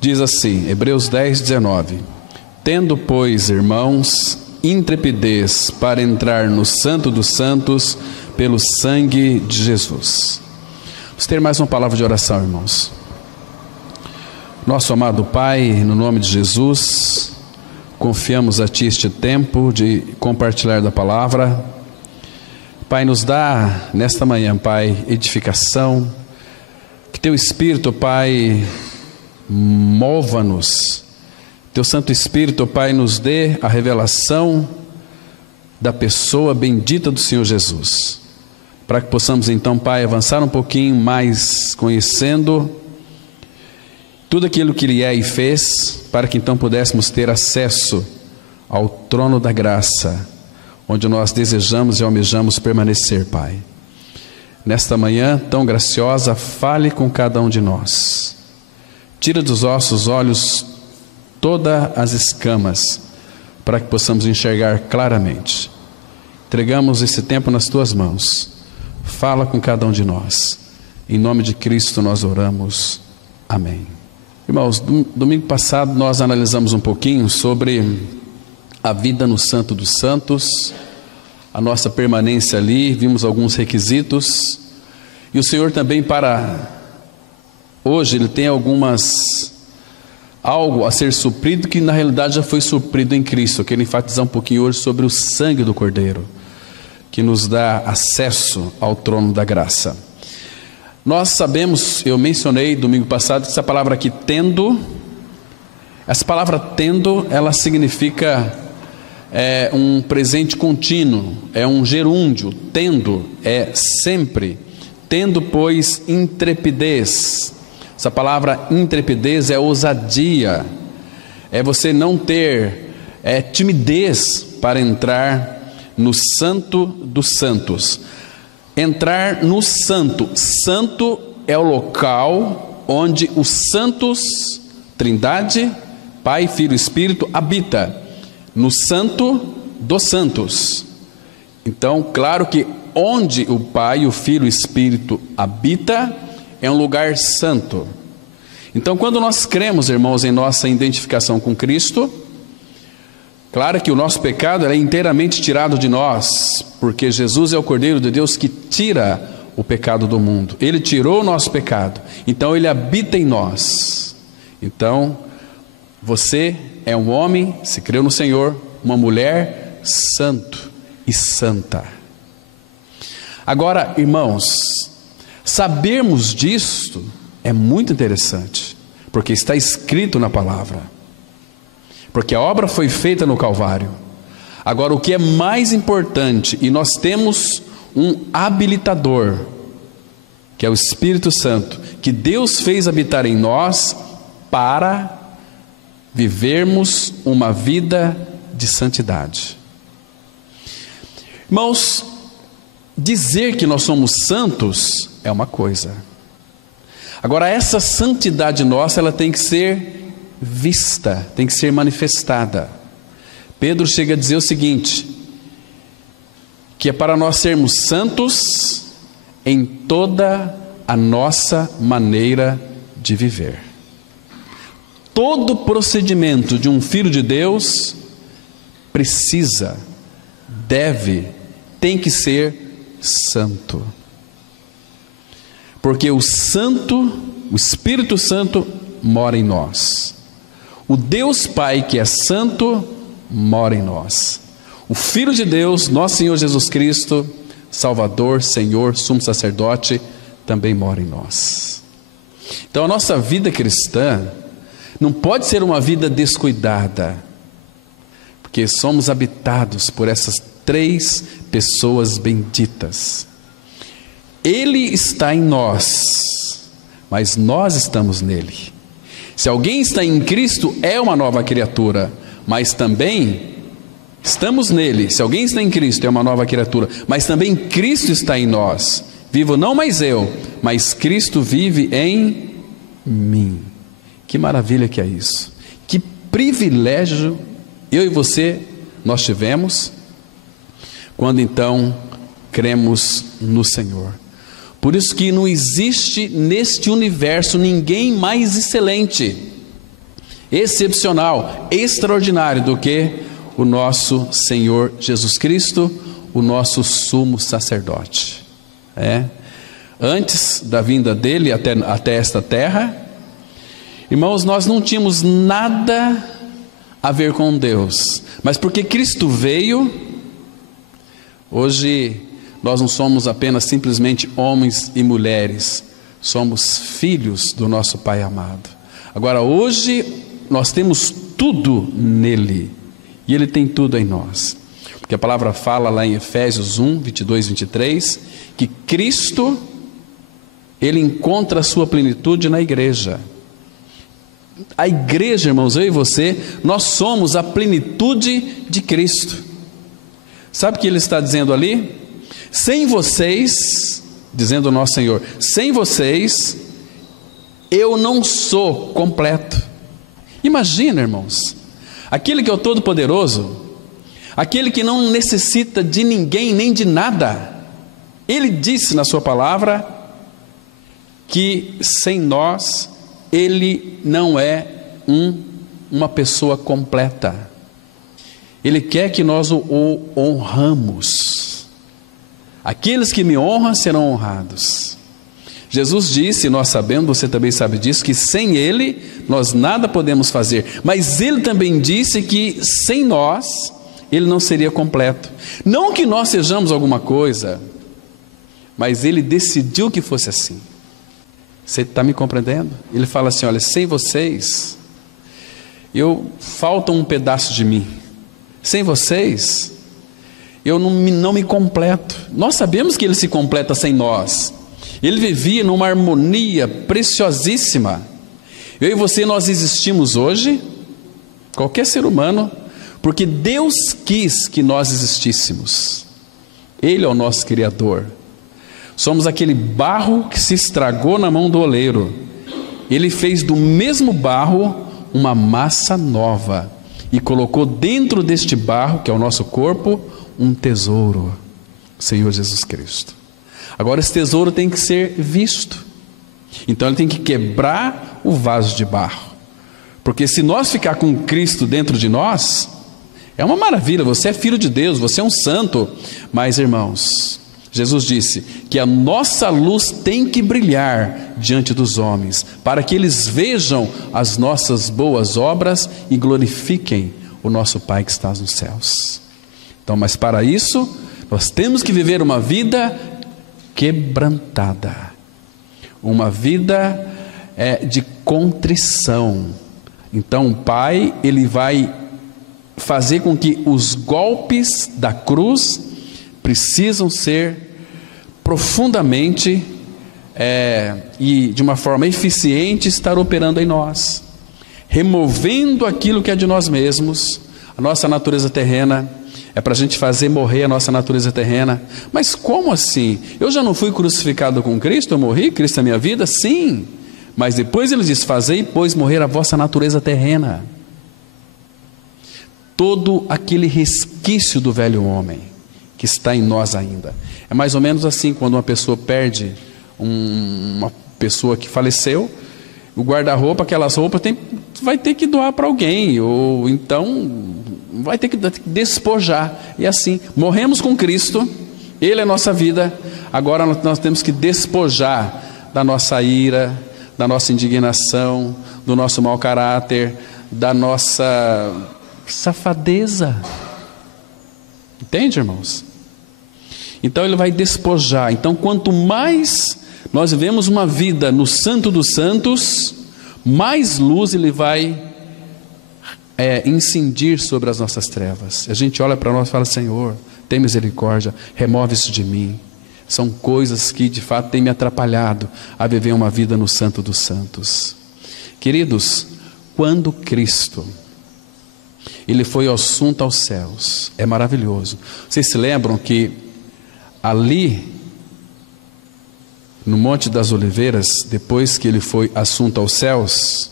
Diz assim, Hebreus 10, 19: Tendo, pois, irmãos, intrepidez para entrar no Santo dos Santos pelo sangue de Jesus. Vamos ter mais uma palavra de oração, irmãos. Nosso amado Pai, no nome de Jesus, confiamos a Ti este tempo de compartilhar da palavra. Pai, nos dá nesta manhã, Pai, edificação. Que Teu Espírito, Pai, mova-nos. Teu Santo Espírito, Pai, nos dê a revelação da pessoa bendita do Senhor Jesus, para que possamos então, Pai, avançar um pouquinho mais conhecendo tudo aquilo que Ele é e fez, para que então pudéssemos ter acesso ao trono da graça, onde nós desejamos e almejamos permanecer, Pai. Nesta manhã tão graciosa, fale com cada um de nós. Tira dos nossos olhos todas as escamas, para que possamos enxergar claramente. Entregamos esse tempo nas Tuas mãos. Fala com cada um de nós. Em nome de Cristo nós oramos. Amém. Irmãos, domingo passado nós analisamos um pouquinho sobre a vida no Santo dos Santos, a nossa permanência ali, vimos alguns requisitos, e o Senhor também hoje Ele tem algo a ser suprido que na realidade já foi suprido em Cristo. Eu quero enfatizar um pouquinho hoje sobre o sangue do Cordeiro, que nos dá acesso ao trono da graça. Nós sabemos, eu mencionei domingo passado, que essa palavra aqui, tendo, essa palavra tendo, ela significa um presente contínuo, é um gerúndio. Tendo é sempre. Tendo, pois, intrepidez. Essa palavra intrepidez é ousadia, é você não ter timidez para entrar no Santo dos Santos. Entrar no Santo. Santo é o local onde os santos, Trindade, Pai, Filho e Espírito, habita. No Santo dos Santos. Então, claro que onde o Pai, o Filho e o Espírito habita, é um lugar santo. Então, quando nós cremos, irmãos, em nossa identificação com Cristo, claro que o nosso pecado é inteiramente tirado de nós, porque Jesus é o Cordeiro de Deus que tira o pecado do mundo. Ele tirou o nosso pecado, então Ele habita em nós. Então, você é um homem, se creu no Senhor, uma mulher santo e santa. Agora, irmãos, sabermos disto é muito interessante, porque está escrito na palavra, porque a obra foi feita no Calvário. Agora, o que é mais importante, e nós temos um habilitador, que é o Espírito Santo, que Deus fez habitar em nós para vivermos uma vida de santidade. Irmãos, dizer que nós somos santos é uma coisa. Agora, essa santidade nossa, ela tem que ser vista, tem que ser manifestada. Pedro chega a dizer o seguinte, que é para nós sermos santos em toda a nossa maneira de viver. Todo procedimento de um filho de Deus precisa, tem que ser santo. Porque o Espírito Santo mora em nós. O Deus Pai que é santo mora em nós. O Filho de Deus, nosso Senhor Jesus Cristo, Salvador, Senhor, Sumo Sacerdote, também mora em nós. Então a nossa vida cristã não pode ser uma vida descuidada, porque somos habitados por essas três pessoas benditas. Ele está em nós, mas nós estamos nele. Se alguém está em Cristo, é uma nova criatura, mas também estamos nele. Se alguém está em Cristo, é uma nova criatura, mas também Cristo está em nós. Vivo não mais eu, mas Cristo vive em mim. Que maravilha que é isso. Que privilégio eu e você nós tivemos quando então cremos no Senhor. Por isso que não existe neste universo ninguém mais excelente. excepcional, extraordinário do que o nosso Senhor Jesus Cristo, o nosso sumo sacerdote. Antes da vinda dele até esta terra, irmãos, nós não tínhamos nada a ver com Deus, mas porque Cristo veio, hoje nós não somos apenas simplesmente homens e mulheres, somos filhos do nosso Pai amado. Agora hoje nós temos tudo nele, e ele tem tudo em nós, porque a palavra fala lá em Efésios 1, 22, 23, que Cristo, ele encontra a sua plenitude na igreja. A igreja, irmãos, eu e você, nós somos a plenitude de Cristo. Sabe o que ele está dizendo ali? Sem vocês, dizendo o nosso Senhor, sem vocês, eu não sou completo. Imagina, irmãos, aquele que é o Todo-Poderoso, aquele que não necessita de ninguém nem de nada, ele disse na sua palavra que sem nós ele não é uma pessoa completa. Ele quer que nós o honramos. Aqueles que me honram serão honrados. Jesus disse, nós sabemos, você também sabe disso, que sem ele nós nada podemos fazer, mas ele também disse que sem nós ele não seria completo. Não que nós sejamos alguma coisa, mas ele decidiu que fosse assim. Você está me compreendendo? Ele fala assim, olha, sem vocês falta um pedaço de mim, sem vocês eu não me completo. Nós sabemos que ele se completa sem nós. Ele vivia numa harmonia preciosíssima. Eu e você, nós existimos hoje, qualquer ser humano, porque Deus quis que nós existíssemos. Ele é o nosso Criador. Somos aquele barro que se estragou na mão do oleiro. Ele fez do mesmo barro uma massa nova e colocou dentro deste barro, que é o nosso corpo, um tesouro, Senhor Jesus Cristo. Agora esse tesouro tem que ser visto. Então ele tem que quebrar o vaso de barro. Porque se nós ficar com Cristo dentro de nós, é uma maravilha, você é filho de Deus, você é um santo. Mas irmãos, Jesus disse que a nossa luz tem que brilhar diante dos homens, para que eles vejam as nossas boas obras e glorifiquem o nosso Pai que está nos céus. Então, mas para isso, nós temos que viver uma vida quebrantada, uma vida de contrição. Então o Pai, ele vai fazer com que os golpes da cruz precisam ser profundamente e de uma forma eficiente estar operando em nós, removendo aquilo que é de nós mesmos, a nossa natureza terrena. É para a gente fazer morrer a nossa natureza terrena. Mas como assim? Eu já não fui crucificado com Cristo? Eu morri, Cristo é a minha vida? Sim. Mas depois ele diz, fazei, pois, morrer a vossa natureza terrena. Todo aquele resquício do velho homem que está em nós ainda. É mais ou menos assim, quando uma pessoa perde uma pessoa que faleceu, o guarda-roupa, aquelas roupas, vai ter que doar para alguém, ou então vai ter que despojar. E assim, morremos com Cristo, ele é a nossa vida, agora nós temos que despojar da nossa ira, da nossa indignação, do nosso mau caráter, da nossa safadeza. Entende, irmãos? Então ele vai despojar. Então quanto mais nós vivemos uma vida no Santo dos Santos, mais luz ele vai incendir sobre as nossas trevas. A gente olha para nós e fala, Senhor, tem misericórdia, remove isso de mim. São coisas que de fato têm me atrapalhado a viver uma vida no Santo dos Santos. Queridos, quando Cristo ele foi assunto aos céus, é maravilhoso. Vocês se lembram que ali no Monte das Oliveiras, depois que ele foi assunto aos céus,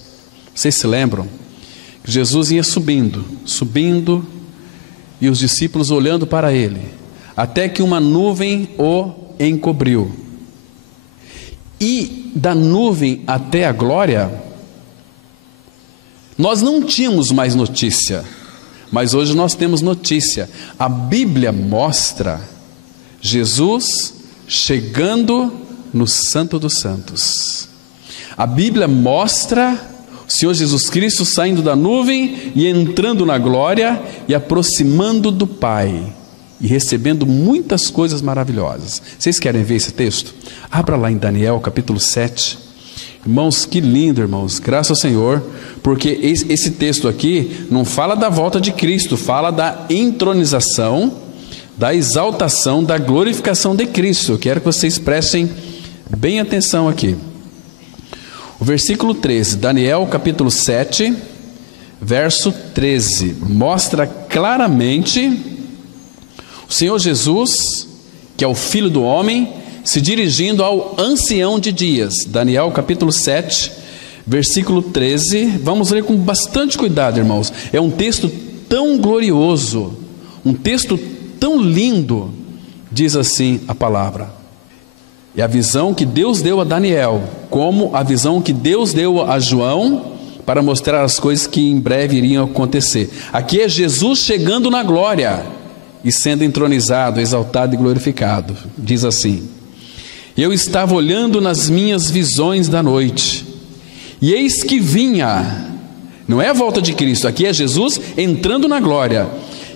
vocês se lembram? Jesus ia subindo, e os discípulos olhando para ele, até que uma nuvem o encobriu. E da nuvem até a glória, Nós não tínhamos mais notícia, mas hoje nós temos notícia. A Bíblia mostra Jesus chegando no Santo dos Santos. A Bíblia mostra o Senhor Jesus Cristo saindo da nuvem e entrando na glória e aproximando do Pai e recebendo muitas coisas maravilhosas. Vocês querem ver esse texto? Abra lá em Daniel capítulo 7. Irmãos, que lindo, irmãos, graças ao Senhor, porque esse texto aqui não fala da volta de Cristo, fala da entronização, da exaltação, da glorificação de Cristo. Eu quero que vocês prestem bem atenção aqui. O versículo 13, Daniel capítulo 7, verso 13, mostra claramente o Senhor Jesus, que é o Filho do Homem, se dirigindo ao ancião de dias. Daniel capítulo 7, versículo 13, vamos ler com bastante cuidado, irmãos. É um texto tão glorioso, um texto tão lindo. Diz assim a palavra: é a visão que Deus deu a Daniel, como a visão que Deus deu a João, para mostrar as coisas que em breve iriam acontecer. Aqui é Jesus chegando na glória e sendo entronizado, exaltado e glorificado. Diz assim: eu estava olhando nas minhas visões da noite, e eis que vinha, não é a volta de Cristo, aqui é Jesus entrando na glória,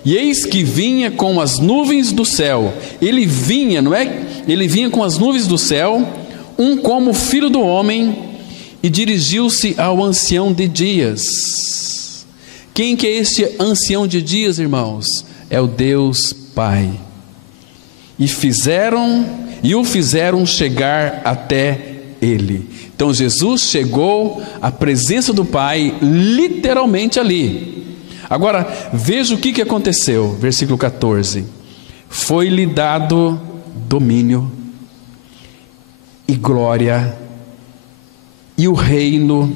e eis que vinha com as nuvens do céu. Ele vinha, não é? Ele vinha com as nuvens do céu, como Filho do Homem, e dirigiu-se ao ancião de dias. Quem que é esse ancião de dias, irmãos? É o Deus Pai. E o fizeram chegar até ele. Então Jesus chegou à presença do Pai, literalmente ali. Agora, veja o que aconteceu, versículo 14: foi-lhe dado domínio e glória e o reino,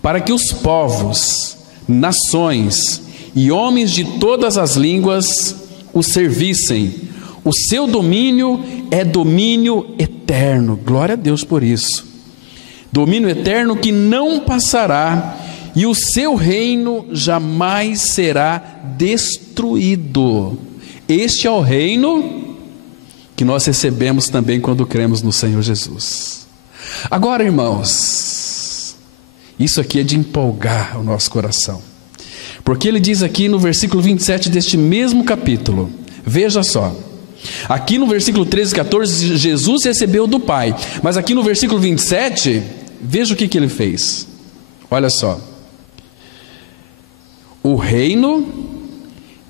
para que os povos, nações e homens de todas as línguas o servissem. O seu domínio é domínio eterno. Glória a Deus por isso. Domínio eterno que não passará, e o seu reino jamais será destruído. Este é o reino que nós recebemos também quando cremos no Senhor Jesus. Agora, irmãos, isso aqui é de empolgar o nosso coração, porque ele diz aqui no versículo 27 deste mesmo capítulo, veja só, aqui no versículo 13 e 14, Jesus recebeu do Pai, mas aqui no versículo 27, veja o que ele fez. Olha só: o reino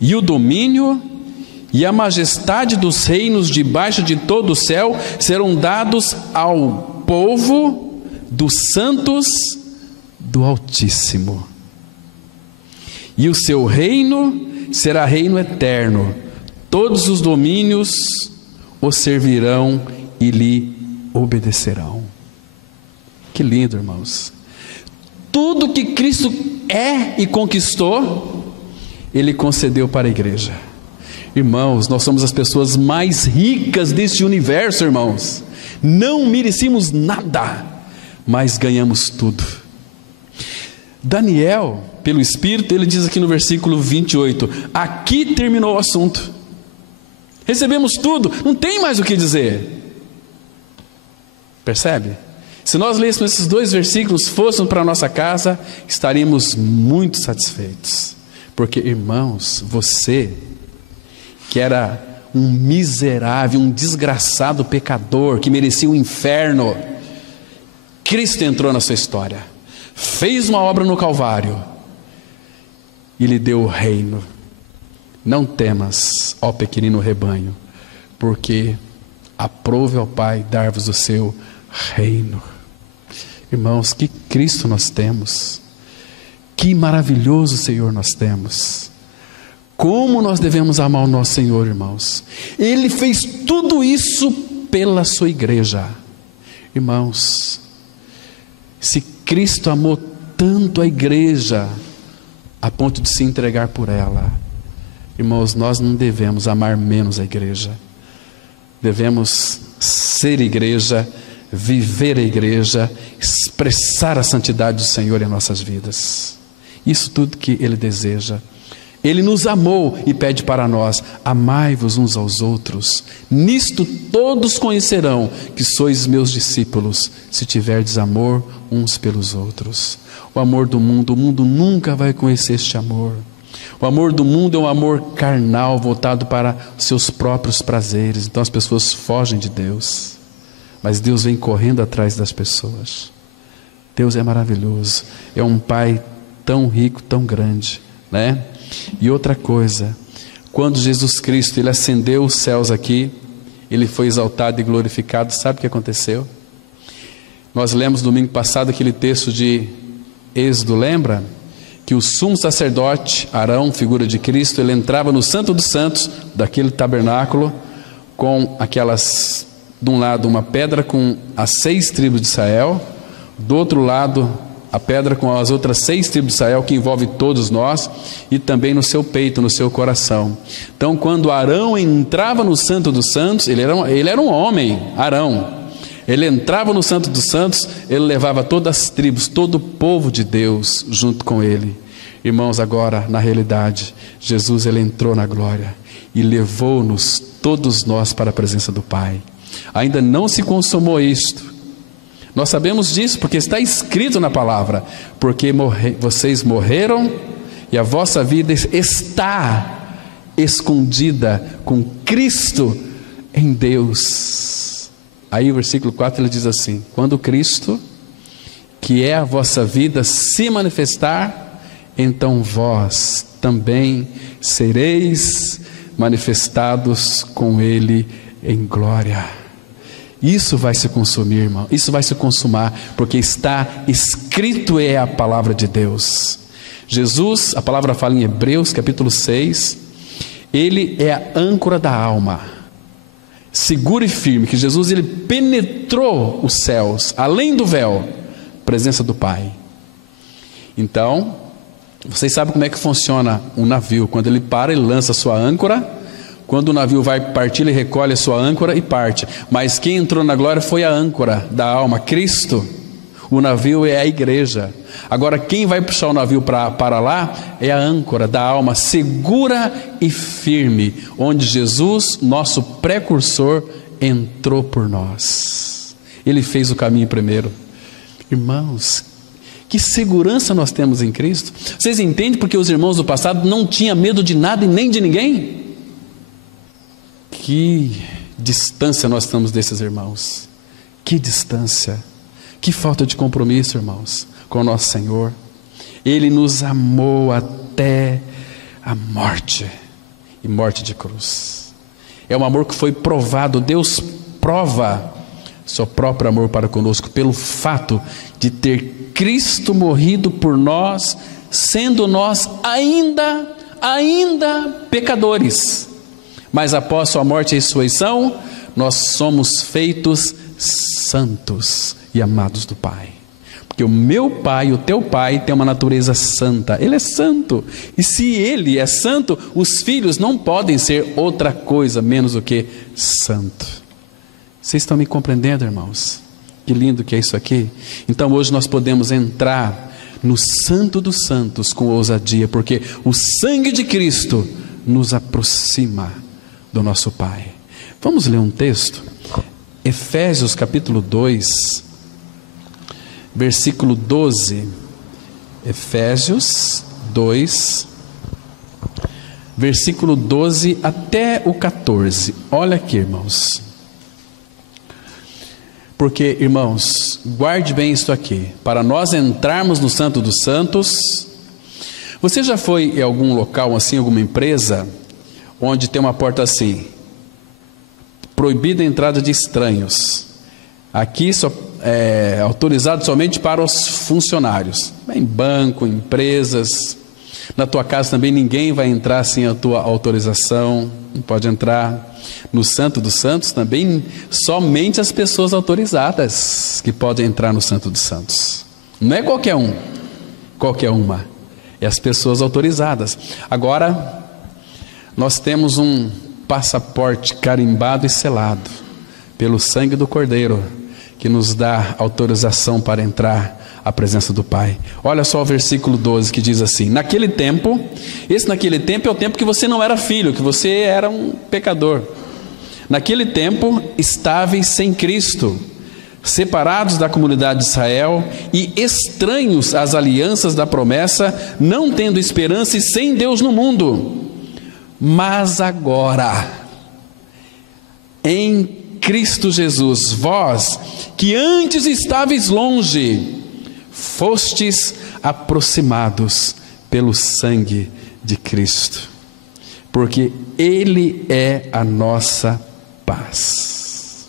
e o domínio e a majestade dos reinos debaixo de todo o céu serão dados ao povo dos santos do Altíssimo. E o seu reino será reino eterno. Todos os domínios o servirão e lhe obedecerão. Que lindo, irmãos. Tudo que Cristo é e conquistou, Ele concedeu para a igreja. Irmãos, nós somos as pessoas mais ricas deste universo, irmãos. Não merecíamos nada, mas ganhamos tudo. Daniel, pelo Espírito, ele diz aqui no versículo 28, aqui terminou o assunto. Recebemos tudo, não tem mais o que dizer. Percebe? Se nós lêssemos esses dois versículos, fôssemos para a nossa casa, estaríamos muito satisfeitos. Porque, irmãos, você, que era um miserável, um desgraçado pecador, que merecia o inferno, Cristo entrou na sua história, fez uma obra no Calvário, e lhe deu o reino. Não temas, ó pequenino rebanho, porque aprove ao Pai dar-vos o seu reino. Irmãos, que Cristo nós temos, que maravilhoso Senhor nós temos. Como nós devemos amar o nosso Senhor, irmãos. Ele fez tudo isso pela sua igreja. Irmãos, se Cristo amou tanto a igreja a ponto de se entregar por ela, irmãos, nós não devemos amar menos a igreja. Devemos ser igreja, viver a igreja, expressar a santidade do Senhor em nossas vidas. Isso tudo que Ele deseja. Ele nos amou e pede para nós: amai-vos uns aos outros. Nisto todos conhecerão que sois meus discípulos, se tiverdes amor uns pelos outros. O amor do mundo, o mundo nunca vai conhecer este amor. O amor do mundo é um amor carnal, voltado para seus próprios prazeres. Então as pessoas fogem de Deus, mas Deus vem correndo atrás das pessoas. Deus é maravilhoso, é um Pai tão rico, tão grande, né? E outra coisa, quando Jesus Cristo, Ele ascendeu os céus aqui, Ele foi exaltado e glorificado, sabe o que aconteceu? Nós lemos domingo passado aquele texto de Êxodo, lembra? Que o sumo sacerdote, Arão, figura de Cristo, ele entrava no Santo dos Santos, daquele tabernáculo, com aquelas, de um lado uma pedra com as 6 tribos de Israel, do outro lado a pedra com as outras 6 tribos de Israel, que envolve todos nós, e também no seu peito, no seu coração. Então quando Arão entrava no Santo dos Santos, ele era um homem, Arão. Ele entrava no Santo dos Santos, ele levava todas as tribos, todo o povo de Deus junto com ele. Irmãos, agora, na realidade, Jesus, ele entrou na glória e levou-nos, todos nós, para a presença do Pai. Ainda não se consumou isto. Nós sabemos disso porque está escrito na palavra: porque vocês morreram e a vossa vida está escondida com Cristo em Deus. Aí o versículo 4 ele diz assim: quando Cristo, que é a vossa vida, se manifestar, então vós também sereis manifestados com Ele em glória. Isso vai se consumir, irmão, isso vai se consumar, porque está escrito, é a palavra de Deus. Jesus, a palavra fala em Hebreus capítulo 6, Ele é a âncora da alma. Seguro e firme, que Jesus, ele penetrou os céus, além do véu, presença do Pai. Então, vocês sabem como é que funciona um navio. Quando ele para, ele lança a sua âncora. Quando o navio vai partir, ele recolhe a sua âncora e parte. Mas quem entrou na glória foi a âncora da alma, Cristo. O navio é a igreja. Agora quem vai puxar o navio para lá é a âncora da alma, segura e firme, onde Jesus, nosso precursor, entrou por nós. Ele fez o caminho primeiro. Irmãos, que segurança nós temos em Cristo. Vocês entendem porque os irmãos do passado não tinham medo de nada e nem de ninguém? Que distância nós estamos desses irmãos. Que distância. Que falta de compromisso, irmãos, com o nosso Senhor. Ele nos amou até a morte, e morte de cruz. É um amor que foi provado. Deus prova seu próprio amor para conosco pelo fato de ter Cristo morrido por nós, sendo nós ainda pecadores. Mas após sua morte e ressurreição, nós somos feitos santos e amados do Pai. Porque o meu Pai, o teu Pai, tem uma natureza santa. Ele é santo. E se Ele é santo, os filhos não podem ser outra coisa menos do que santo. Vocês estão me compreendendo, irmãos? Que lindo que é isso aqui. Então hoje nós podemos entrar no Santo dos Santos com ousadia, porque o sangue de Cristo nos aproxima do nosso Pai. Vamos ler um texto? Efésios capítulo 2, versículo 12. Efésios 2, versículo 12 até o 14. Olha aqui, irmãos. Porque, irmãos, guarde bem isso aqui. Para nós entrarmos no Santo dos Santos, você já foi em algum local assim, alguma empresa, onde tem uma porta assim: proibida a entrada de estranhos. Aqui só é autorizado somente para os funcionários. Em banco, empresas. Na tua casa também ninguém vai entrar sem a tua autorização. Não pode entrar. No Santo dos Santos também somente as pessoas autorizadas que podem entrar no Santo dos Santos. Não é qualquer um, qualquer uma. É as pessoas autorizadas. Agora, nós temos um passaporte carimbado e selado pelo sangue do Cordeiro, que nos dá autorização para entrar a presença do Pai. Olha só o versículo 12 que diz assim: naquele tempo é o tempo que você não era filho, que você era um pecador. Naquele tempo estáveis sem Cristo, separados da comunidade de Israel e estranhos às alianças da promessa, não tendo esperança e sem Deus no mundo. Mas agora, em Cristo Jesus, vós que antes estáveis longe, fostes aproximados pelo sangue de Cristo, porque Ele é a nossa paz.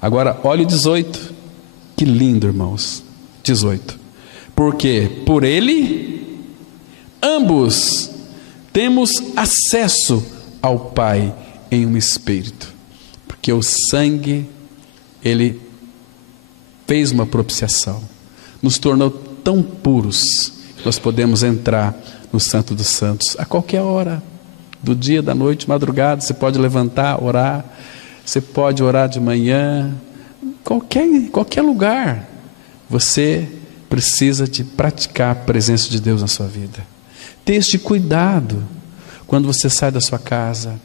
Agora, olha o 18, que lindo, irmãos. 18: porque por Ele, ambos temos acesso ao Pai em um Espírito. Porque o sangue, Ele fez uma propiciação, nos tornou tão puros, que nós podemos entrar no Santo dos Santos, a qualquer hora, do dia, da noite, madrugada. Você pode levantar, orar, você pode orar de manhã, qualquer lugar. Você precisa de praticar a presença de Deus na sua vida. Ter este cuidado quando você sai da sua casa,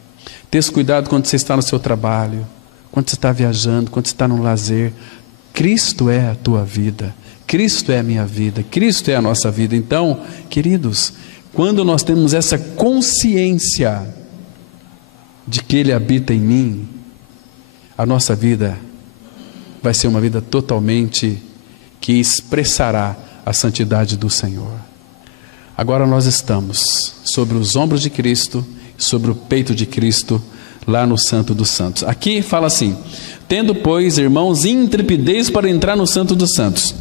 ter esse cuidado quando você está no seu trabalho, quando você está viajando, quando você está no lazer. Cristo é a tua vida, Cristo é a minha vida, Cristo é a nossa vida. Então, queridos, quando nós temos essa consciência de que Ele habita em mim, a nossa vida vai ser uma vida totalmente que expressará a santidade do Senhor. Agora nós estamos sobre os ombros de Cristo, sobre o peito de Cristo, lá no Santo dos Santos. Aqui fala assim: tendo, pois, irmãos, intrepidez para entrar no Santo dos Santos.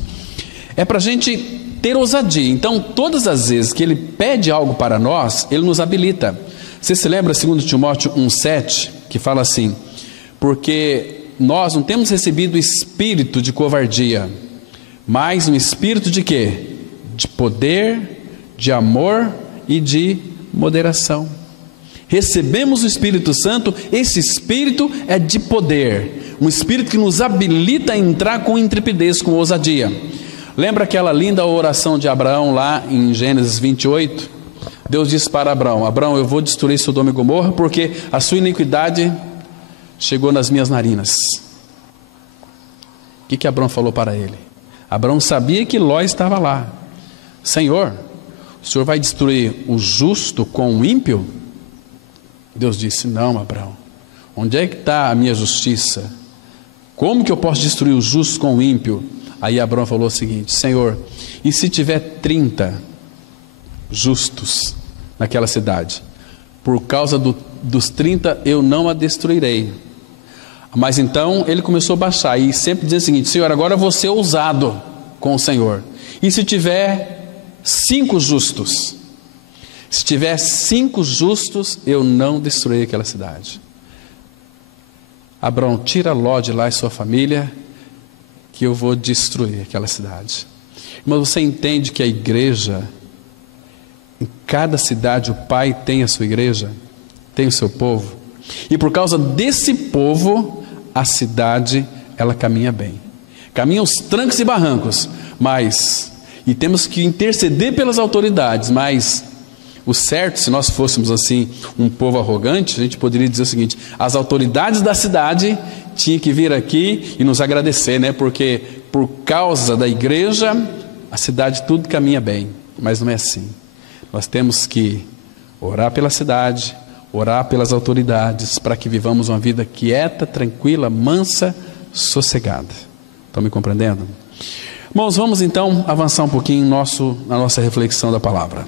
É para a gente ter ousadia. Então, todas as vezes que Ele pede algo para nós, Ele nos habilita. Você se lembra 2 Timóteo 1,7, que fala assim: porque nós não temos recebido espírito de covardia, mas um espírito de quê? De poder, de amor e de moderação. Recebemos o Espírito Santo. Esse Espírito é de poder, um Espírito que nos habilita a entrar com intrepidez, com ousadia. Lembra aquela linda oração de Abraão lá em Gênesis 28? Deus disse para Abraão: Abraão, eu vou destruir Sodoma e Gomorra porque a sua iniquidade chegou nas minhas narinas. O que Abraão falou para ele? Abraão sabia que Ló estava lá. Senhor, o Senhor vai destruir o justo com o ímpio? Deus disse: não, Abraão, onde é que está a minha justiça? Como que eu posso destruir o justo com o ímpio? Aí Abraão falou o seguinte: Senhor, e se tiver 30 justos naquela cidade? Por causa dos 30 eu não a destruirei. Mas então ele começou a baixar e sempre dizia o seguinte: Senhor, agora eu vou ser ousado com o Senhor. E se tiver 5 justos? Se tiver 5 justos, eu não destruirei aquela cidade. Abraão, tira Ló de lá e sua família, que eu vou destruir aquela cidade. Mas você entende que a igreja, em cada cidade o Pai tem a sua igreja, tem o seu povo, e por causa desse povo, a cidade, ela caminha bem, caminha os trancos e barrancos, e temos que interceder pelas autoridades, mas o certo, se nós fôssemos assim um povo arrogante, a gente poderia dizer o seguinte: as autoridades da cidade tinham que vir aqui e nos agradecer, né? Porque por causa da igreja, a cidade tudo caminha bem. Mas não é assim. Nós temos que orar pela cidade, orar pelas autoridades, para que vivamos uma vida quieta, tranquila, mansa, sossegada. Estão me compreendendo? Irmãos, vamos então avançar um pouquinho na nossa reflexão da palavra.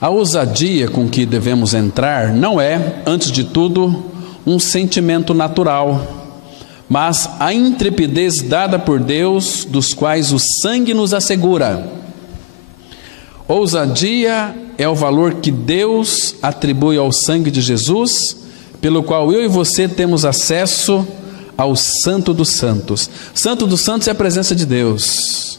A ousadia com que devemos entrar não é, antes de tudo, um sentimento natural, mas a intrepidez dada por Deus, dos quais o sangue nos assegura. Ousadia é o valor que Deus atribui ao sangue de Jesus, pelo qual eu e você temos acesso ao Santo dos Santos. Santo dos Santos é a presença de Deus.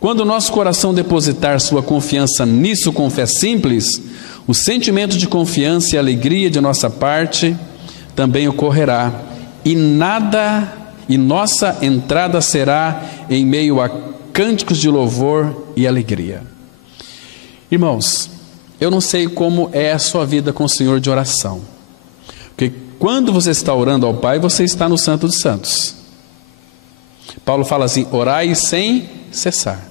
Quando o nosso coração depositar sua confiança nisso com fé simples, o sentimento de confiança e alegria de nossa parte também ocorrerá, e nossa entrada será em meio a cânticos de louvor e alegria. Irmãos, eu não sei como é a sua vida com o Senhor de oração, porque quando você está orando ao Pai, você está no Santo dos Santos. Paulo fala assim: orai sem cessar.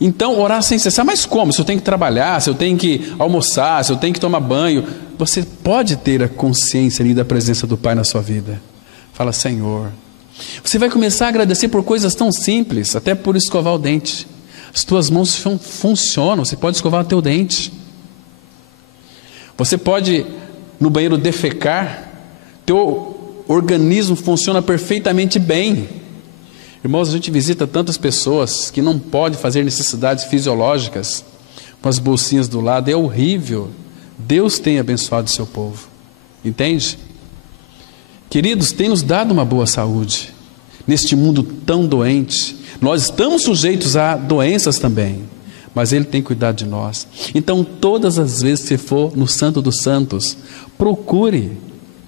Então, orar sem cessar, mas como? Se eu tenho que trabalhar, se eu tenho que almoçar, se eu tenho que tomar banho, você pode ter a consciência ali da presença do Pai na sua vida. Fala: Senhor. Você vai começar a agradecer por coisas tão simples, até por escovar o dente. As tuas mãos funcionam, você pode escovar o teu dente. Você pode, no banheiro, defecar, teu organismo funciona perfeitamente bem. Irmãos, a gente visita tantas pessoas que não podem fazer necessidades fisiológicas com as bolsinhas do lado, é horrível. Deus tem abençoado o seu povo, entende? Queridos, tem nos dado uma boa saúde, neste mundo tão doente. Nós estamos sujeitos a doenças também, mas Ele tem cuidado de nós. Então, todas as vezes que você for no Santo dos Santos, procure,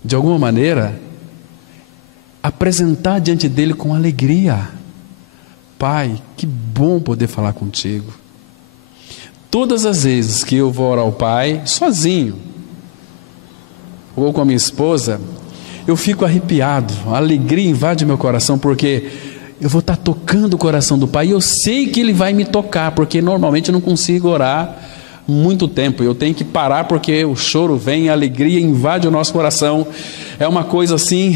de alguma maneira, apresentar diante dEle com alegria. Pai, que bom poder falar contigo. Todas as vezes que eu vou orar ao Pai, sozinho, ou com a minha esposa, eu fico arrepiado, a alegria invade meu coração, porque eu vou estar tocando o coração do Pai, e eu sei que Ele vai me tocar, porque normalmente eu não consigo orar muito tempo, eu tenho que parar, porque o choro vem, a alegria invade o nosso coração, é uma coisa assim,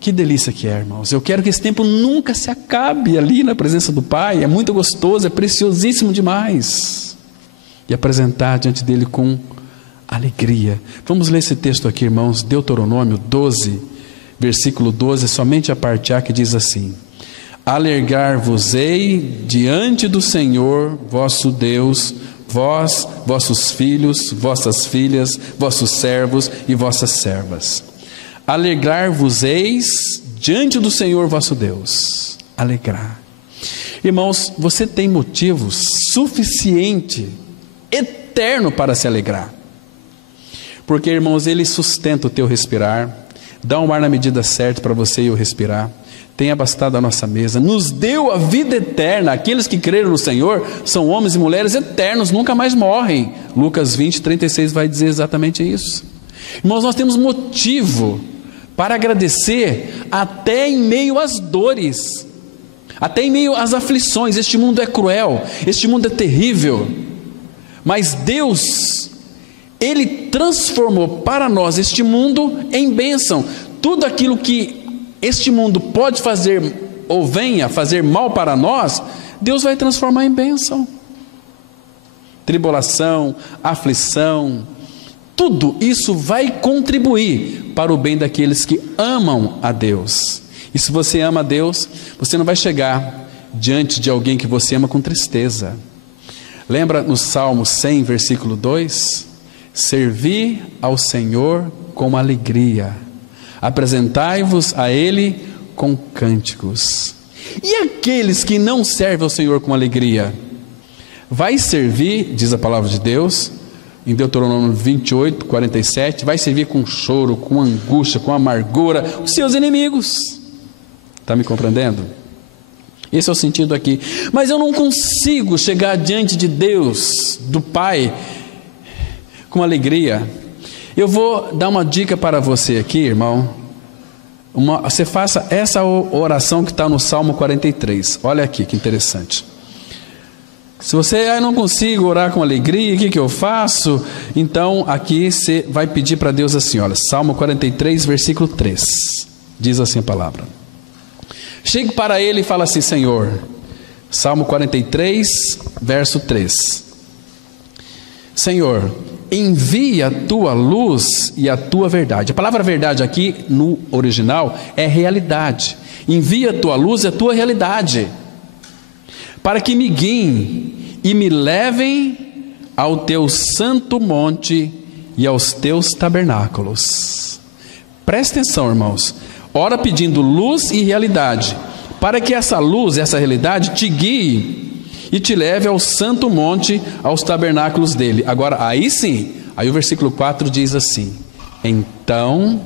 que delícia que é, irmãos. Eu quero que esse tempo nunca se acabe ali na presença do Pai, é muito gostoso, é preciosíssimo demais, e apresentar diante dEle com alegria. Vamos ler esse texto aqui, irmãos, Deuteronômio 12, versículo 12, somente a parte A, que diz assim: alegrar-vos-ei diante do Senhor vosso Deus, vós, vossos filhos, vossas filhas, vossos servos e vossas servas. Alegrar-vos-eis diante do Senhor vosso Deus. Alegrar. Irmãos, você tem motivo suficiente, eterno, para se alegrar. Porque, irmãos, Ele sustenta o teu respirar, dá um ar na medida certa para você e eu respirar, tem abastado a nossa mesa, nos deu a vida eterna. Aqueles que creram no Senhor são homens e mulheres eternos, nunca mais morrem. Lucas 20, 36 vai dizer exatamente isso. Irmãos, nós temos motivo para agradecer até em meio às dores, até em meio às aflições. Este mundo é cruel, este mundo é terrível, mas Deus, Ele transformou para nós este mundo em bênção. Tudo aquilo que este mundo pode fazer ou venha fazer mal para nós, Deus vai transformar em bênção. Tribulação, aflição, tudo isso vai contribuir para o bem daqueles que amam a Deus. E se você ama a Deus, você não vai chegar diante de alguém que você ama com tristeza. Lembra no Salmo 100, versículo 2? Servi ao Senhor com alegria, apresentai-vos a Ele com cânticos. E aqueles que não servem ao Senhor com alegria, vai servir, diz a palavra de Deus, em Deuteronômio 28, 47, vai servir com choro, com angústia, com amargura, os seus inimigos. Está me compreendendo? Esse é o sentido aqui. Mas eu não consigo chegar diante de Deus, do Pai, com alegria. Eu vou dar uma dica para você aqui, irmão. Você faça essa oração que está no Salmo 43. Olha aqui que interessante. Se você não consigo orar com alegria, o que eu faço? Então aqui você vai pedir para Deus assim, olha, Salmo 43, versículo 3. Diz assim a palavra. Chegue para Ele e fala assim: Senhor, Salmo 43, verso 3. Senhor, envia a tua luz e a tua verdade. A palavra verdade aqui no original é realidade. Envia a tua luz e a tua realidade, para que me guiem e me levem ao teu santo monte e aos teus tabernáculos. Presta atenção, irmãos. Ora pedindo luz e realidade, para que essa luz, essa realidade te guie e te leve ao santo monte, aos tabernáculos dele. Agora, aí sim, aí o versículo 4 diz assim: então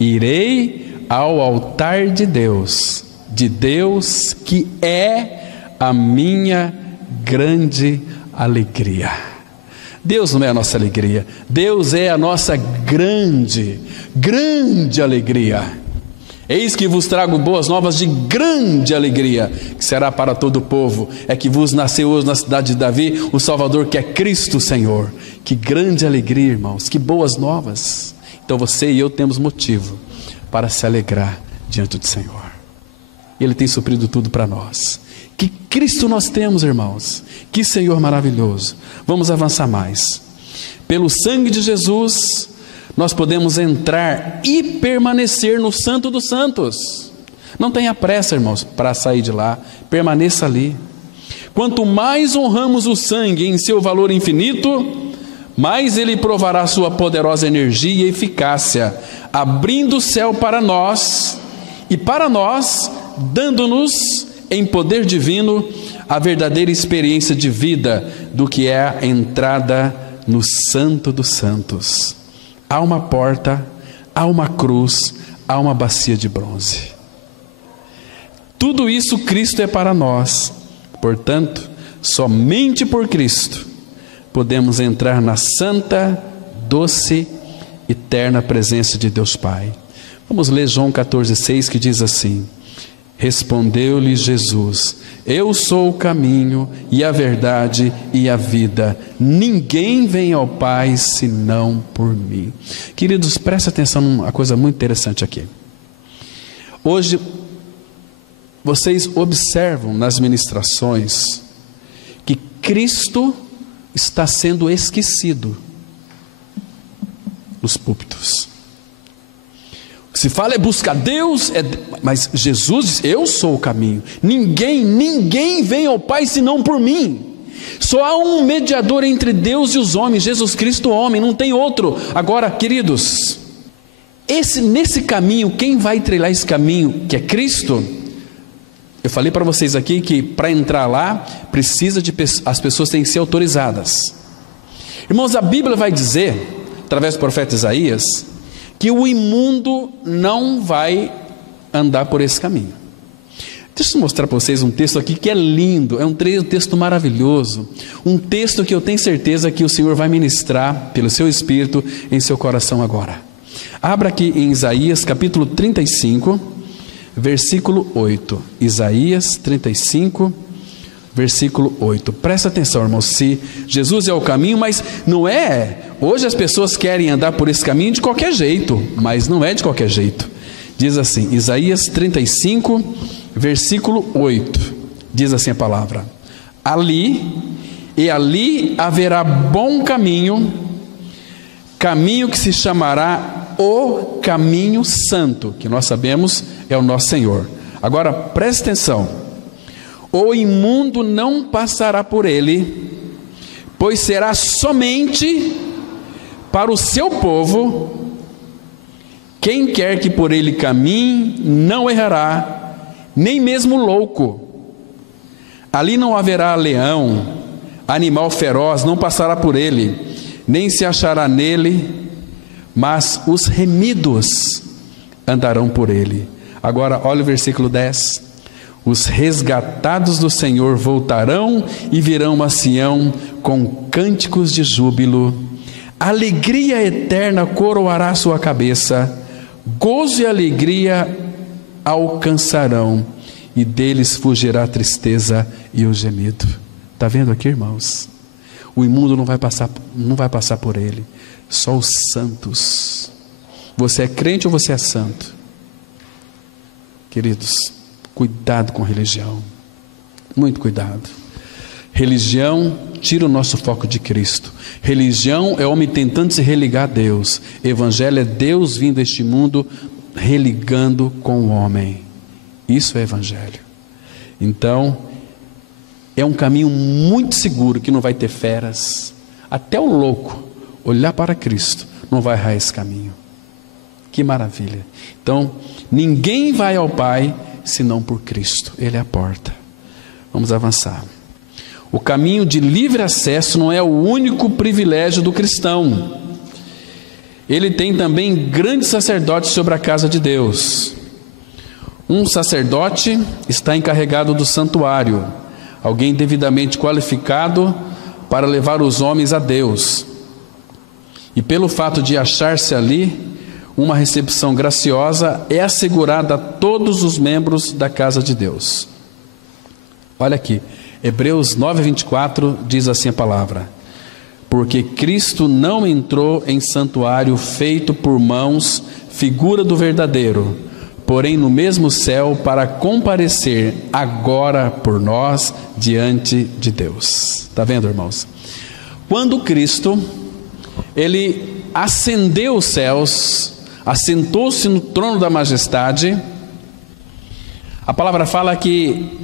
irei ao altar de Deus, de Deus, que é a minha grande alegria. Deus não é a nossa alegria, Deus é a nossa grande alegria. Eis que vos trago boas novas de grande alegria, que será para todo o povo. É que vos nasceu hoje na cidade de Davi o Salvador, que é Cristo Senhor. Que grande alegria, irmãos, que boas novas. Então você e eu temos motivo para se alegrar diante do Senhor. Ele tem suprido tudo para nós. Que Cristo nós temos, irmãos. Que Senhor maravilhoso. Vamos avançar mais. Pelo sangue de Jesus, nós podemos entrar e permanecer no Santo dos Santos. Não tenha pressa, irmãos, para sair de lá. Permaneça ali. Quanto mais honramos o sangue em seu valor infinito, mais ele provará sua poderosa energia e eficácia, abrindo o céu para nós e para nós, dando-nos em poder divino a verdadeira experiência de vida do que é a entrada no Santo dos Santos. Há uma porta, há uma cruz, há uma bacia de bronze. Tudo isso Cristo é para nós. Portanto, somente por Cristo podemos entrar na santa, doce, eterna presença de Deus Pai. Vamos ler João 14,6, que diz assim: respondeu-lhe Jesus: eu sou o caminho e a verdade e a vida. Ninguém vem ao Pai senão por mim. Queridos, preste atenção numa coisa muito interessante aqui. Hoje, vocês observam nas ministrações que Cristo está sendo esquecido nos púlpitos. Se fala é buscar Deus, mas Jesus diz: eu sou o caminho. Ninguém vem ao Pai senão por mim. Só há um mediador entre Deus e os homens, Jesus Cristo homem, não tem outro. Agora, queridos, nesse caminho, quem vai trilhar esse caminho, que é Cristo? Eu falei para vocês aqui que para entrar lá, as pessoas têm que ser autorizadas. Irmãos, a Bíblia vai dizer, através do profeta Isaías, que o imundo não vai andar por esse caminho. Deixa eu mostrar para vocês um texto aqui que é lindo, é um texto maravilhoso, um texto que eu tenho certeza que o Senhor vai ministrar pelo seu Espírito em seu coração agora. Abra aqui em Isaías capítulo 35, versículo 8. Isaías 35, versículo 8. Presta atenção, irmãos, se Jesus é o caminho, mas não é. Hoje as pessoas querem andar por esse caminho de qualquer jeito, mas não é de qualquer jeito. Diz assim, Isaías 35, versículo 8. Diz assim a palavra: ali haverá bom caminho, caminho que se chamará o caminho santo, que nós sabemos é o nosso Senhor. Agora preste atenção: o imundo não passará por ele, pois será somente para o seu povo. Quem quer que por ele caminhe não errará, nem mesmo louco. Ali não haverá leão, animal feroz não passará por ele, nem se achará nele, mas os remidos andarão por ele. Agora olha o versículo 10. Os resgatados do Senhor voltarão e virão a Sião com cânticos de júbilo. Alegria eterna coroará sua cabeça, gozo e alegria alcançarão, e deles fugirá a tristeza e o gemido. Está vendo aqui, irmãos? O imundo não vai passar por ele, só os santos. Você é crente ou você é santo? Queridos, cuidado com religião, muito cuidado. Religião tira o nosso foco de Cristo. Religião é homem tentando se religar a Deus. Evangelho é Deus vindo a este mundo religando com o homem. Isso é evangelho. Então, é um caminho muito seguro, que não vai ter feras. Até o louco olhar para Cristo não vai errar esse caminho. Que maravilha. Então, ninguém vai ao Pai senão por Cristo. Ele é a porta. Vamos avançar. O caminho de livre acesso não é o único privilégio do cristão. Ele tem também grandes sacerdotes sobre a casa de Deus. Um sacerdote está encarregado do santuário, alguém devidamente qualificado para levar os homens a Deus. E pelo fato de achar-se ali, uma recepção graciosa é assegurada a todos os membros da casa de Deus. Olha aqui, Hebreus 9:24 diz assim a palavra: porque Cristo não entrou em santuário feito por mãos, figura do verdadeiro, porém no mesmo céu, para comparecer agora por nós diante de Deus. Está vendo, irmãos? Quando Cristo, Ele ascendeu os céus, assentou-se no trono da majestade, a palavra fala que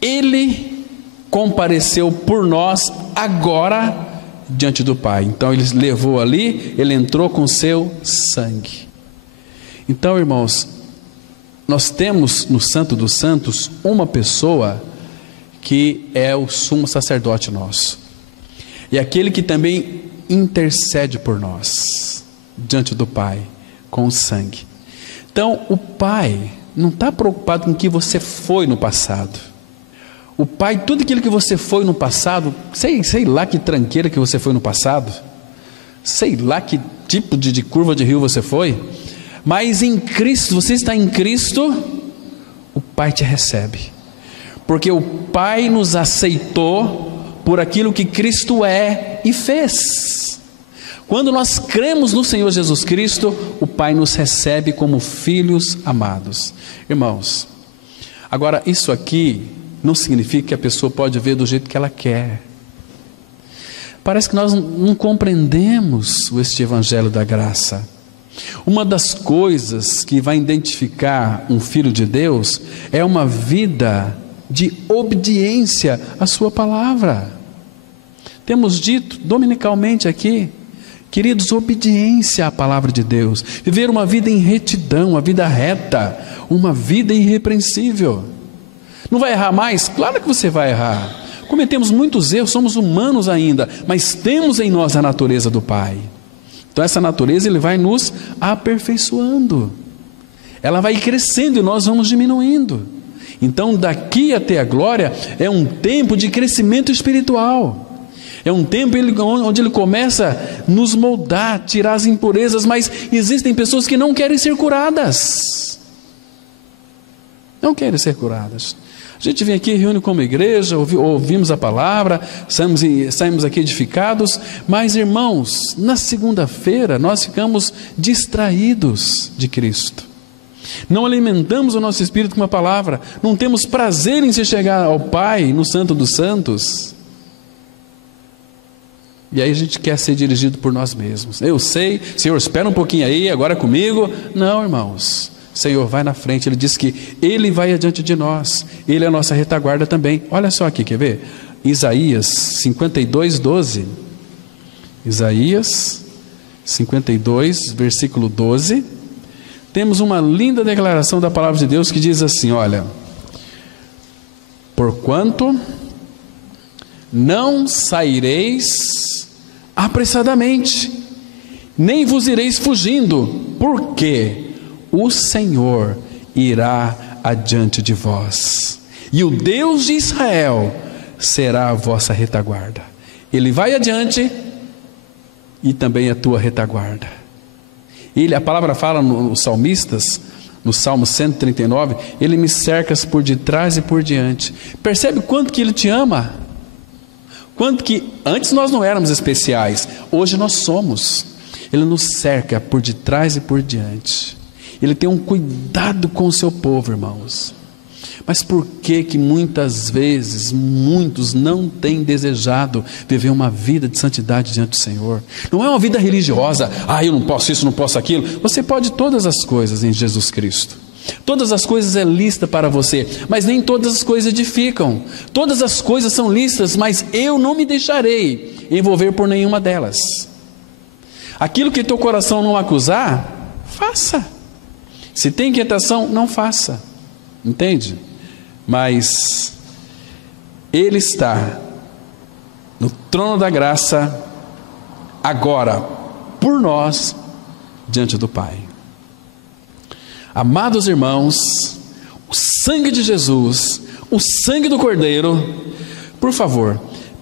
Ele compareceu por nós agora diante do Pai. Então Ele levou ali, Ele entrou com seu sangue. Então, irmãos, nós temos no Santo dos Santos uma pessoa que é o sumo sacerdote nosso, e aquele que também intercede por nós diante do Pai com o sangue. Então o Pai não está preocupado com o que você foi no passado. O Pai, tudo aquilo que você foi no passado, sei lá que tranqueira que você foi no passado, sei lá que tipo de curva de rio você foi, mas em Cristo, você está em Cristo, o Pai te recebe, porque o Pai nos aceitou por aquilo que Cristo é e fez. Quando nós cremos no Senhor Jesus Cristo, o Pai nos recebe como filhos amados. Irmãos, agora isso aqui não significa que a pessoa pode ver do jeito que ela quer. Parece que nós não compreendemos este evangelho da graça. Uma das coisas que vai identificar um filho de Deus é uma vida de obediência à sua palavra. Temos dito dominicalmente aqui, queridos, obediência à palavra de Deus, viver uma vida em retidão, uma vida reta, uma vida irrepreensível. Não vai errar mais? Claro que você vai errar. Cometemos muitos erros, somos humanos ainda, mas temos em nós a natureza do Pai. Então essa natureza Ele vai nos aperfeiçoando, ela vai crescendo e nós vamos diminuindo. Então daqui até a glória é um tempo de crescimento espiritual. É um tempo onde Ele começa a nos moldar, tirar as impurezas, mas existem pessoas que não querem ser curadas. Não querem ser curadas. A gente vem aqui, reúne como igreja, ouvimos a palavra, saímos aqui edificados, mas irmãos, na segunda-feira nós ficamos distraídos de Cristo. Não alimentamos o nosso espírito com a palavra, não temos prazer em se chegar ao Pai no Santo dos Santos. E aí a gente quer ser dirigido por nós mesmos. Eu sei, Senhor, espera um pouquinho aí, agora é comigo. Não, irmãos, Senhor, vai na frente. Ele diz que Ele vai adiante de nós, Ele é a nossa retaguarda também. Olha só aqui, quer ver? Isaías 52:12. Isaías 52, versículo 12. Temos uma linda declaração da palavra de Deus que diz assim, olha: porquanto não saireis apressadamente, nem vos ireis fugindo, porque o Senhor irá adiante de vós, e o Deus de Israel será a vossa retaguarda. Ele vai adiante e também a tua retaguarda. A palavra fala nos salmistas, no Salmo 139, Ele me cercas por detrás e por diante. Percebe quanto que Ele te ama? Quanto que antes nós não éramos especiais, hoje nós somos. Ele nos cerca por detrás e por diante. Ele tem um cuidado com o seu povo, irmãos. Mas por que muitas vezes, muitos não têm desejado viver uma vida de santidade diante do Senhor? Não é uma vida religiosa, eu não posso isso, não posso aquilo. Você pode todas as coisas em Jesus Cristo. Todas as coisas é lista para você, mas nem todas as coisas edificam. Todas as coisas são listas, mas eu não me deixarei envolver por nenhuma delas. Aquilo que teu coração não acusar, faça. Se tem inquietação, não faça. Entende? Mas Ele está no trono da graça agora por nós diante do Pai. Amados irmãos, o sangue de Jesus, o sangue do Cordeiro, por favor,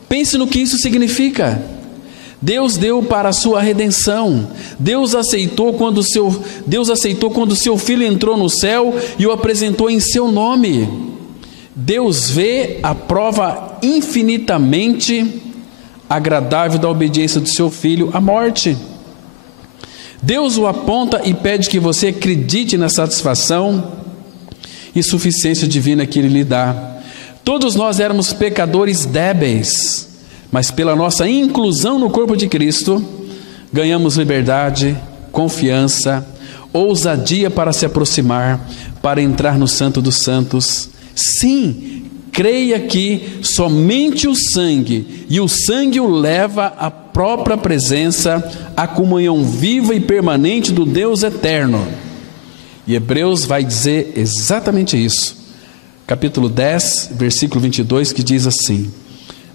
pense no que isso significa. Deus deu para a sua redenção. Deus aceitou quando o seu Filho entrou no céu e o apresentou em seu nome. Deus vê a prova infinitamente agradável da obediência do seu Filho, a morte. Deus o aponta e pede que você acredite na satisfação e suficiência divina que Ele lhe dá. Todos nós éramos pecadores débeis, mas pela nossa inclusão no corpo de Cristo, ganhamos liberdade, confiança, ousadia para se aproximar, para entrar no Santo dos Santos. Sim, creia que somente o sangue, e o sangue o leva à própria presença, à comunhão viva e permanente do Deus eterno. E Hebreus vai dizer exatamente isso. Capítulo 10, versículo 22, que diz assim: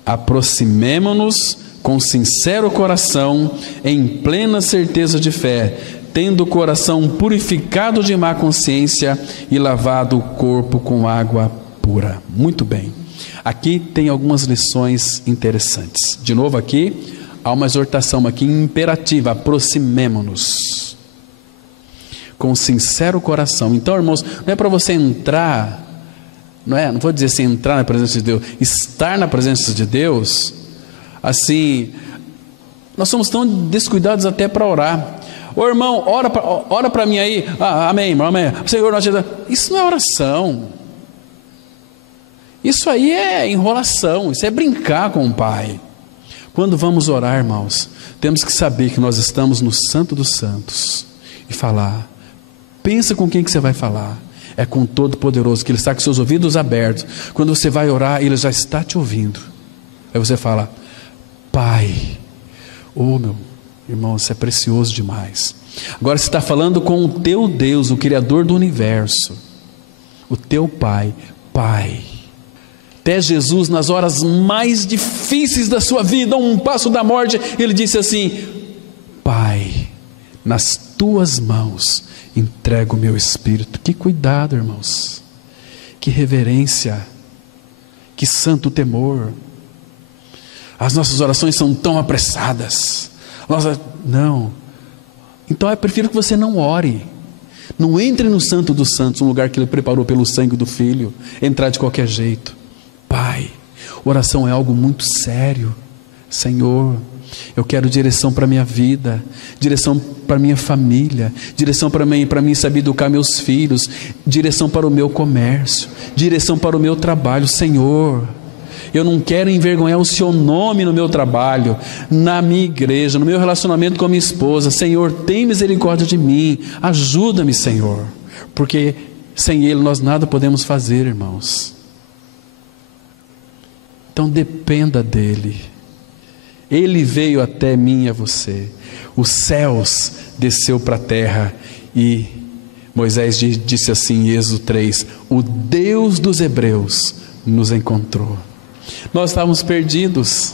aproximemo-nos com sincero coração, em plena certeza de fé, tendo o coração purificado de má consciência e lavado o corpo com água pura. Muito bem. Aqui tem algumas lições interessantes. De novo aqui, há uma exortação aqui imperativa: aproximemo-nos com sincero coração. Então, irmãos, não é para você entrar, não vou dizer assim, entrar na presença de Deus, estar na presença de Deus, assim, nós somos tão descuidados até para orar. Ô irmão, ora para mim aí, amém, irmão, amém. Senhor, nós te damos. Isso não é oração, isso aí é enrolação, isso é brincar com o Pai. Quando vamos orar, irmãos, temos que saber que nós estamos no Santo dos Santos e falar. Pensa com quem que você vai falar. É com o Todo-Poderoso, que Ele está com seus ouvidos abertos. Quando você vai orar, Ele já está te ouvindo. Aí você fala: Pai, meu irmão, isso é precioso demais. Agora você está falando com o teu Deus, o Criador do universo, o teu Pai. Pai, até Jesus, nas horas mais difíceis da sua vida, a um passo da morte, Ele disse assim: Pai, nas tuas mãos entrego o meu espírito. Que cuidado, irmãos, que reverência, que santo temor. As nossas orações são tão apressadas. Não. Então eu prefiro que você não ore. Não entre no Santo dos Santos, um lugar que Ele preparou pelo sangue do Filho, entrar de qualquer jeito. Pai, oração é algo muito sério. Senhor, eu quero direção para a minha vida, direção para a minha família, direção para mim saber educar meus filhos, direção para o meu comércio, direção para o meu trabalho. Senhor, eu não quero envergonhar o seu nome no meu trabalho, na minha igreja, no meu relacionamento com a minha esposa. Senhor, tem misericórdia de mim, ajuda-me, Senhor, porque sem Ele nós nada podemos fazer, irmãos. Então dependa dEle. Ele veio até mim e a você. Os céus desceu para a terra. E Moisés disse assim em Êxodo 3: o Deus dos hebreus nos encontrou. Nós estávamos perdidos,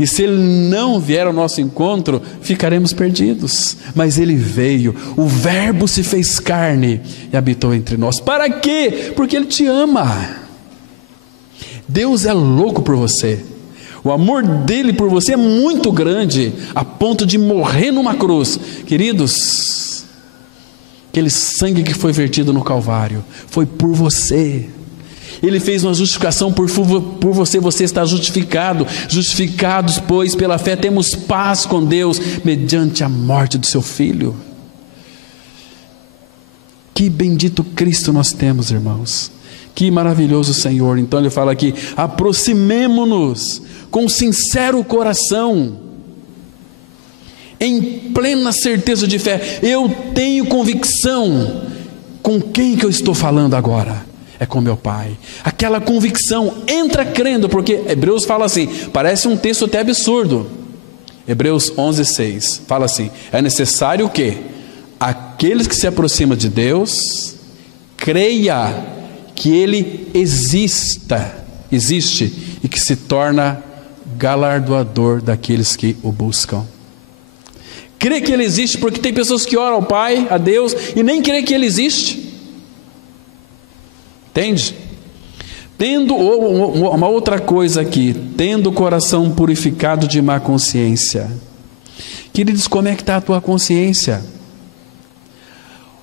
e se Ele não vier ao nosso encontro, ficaremos perdidos. Mas Ele veio, o Verbo se fez carne e habitou entre nós. Para quê? Porque Ele te ama. Deus é louco por você. O amor dele por você é muito grande, a ponto de morrer numa cruz. Queridos, aquele sangue que foi vertido no Calvário foi por você. Ele fez uma justificação por você. Você está justificado. Justificados, pois, pela fé temos paz com Deus, mediante a morte do seu Filho. Que bendito Cristo nós temos, irmãos. Que maravilhoso Senhor. Então Ele fala aqui: aproximemo-nos com sincero coração, em plena certeza de fé. Eu tenho convicção. Com quem que eu estou falando agora? É com meu Pai. Aquela convicção, entra crendo, porque Hebreus fala assim, parece um texto até absurdo. Hebreus 11:6 fala assim: é necessário o quê? Aqueles que se aproximam de Deus, creia que Ele existe e que se torna galardoador daqueles que o buscam. Crê que Ele existe, porque tem pessoas que oram ao Pai, a Deus, e nem crê que Ele existe. Entende? Tendo uma outra coisa aqui, tendo o coração purificado de má consciência. Queridos, como é que está a tua consciência?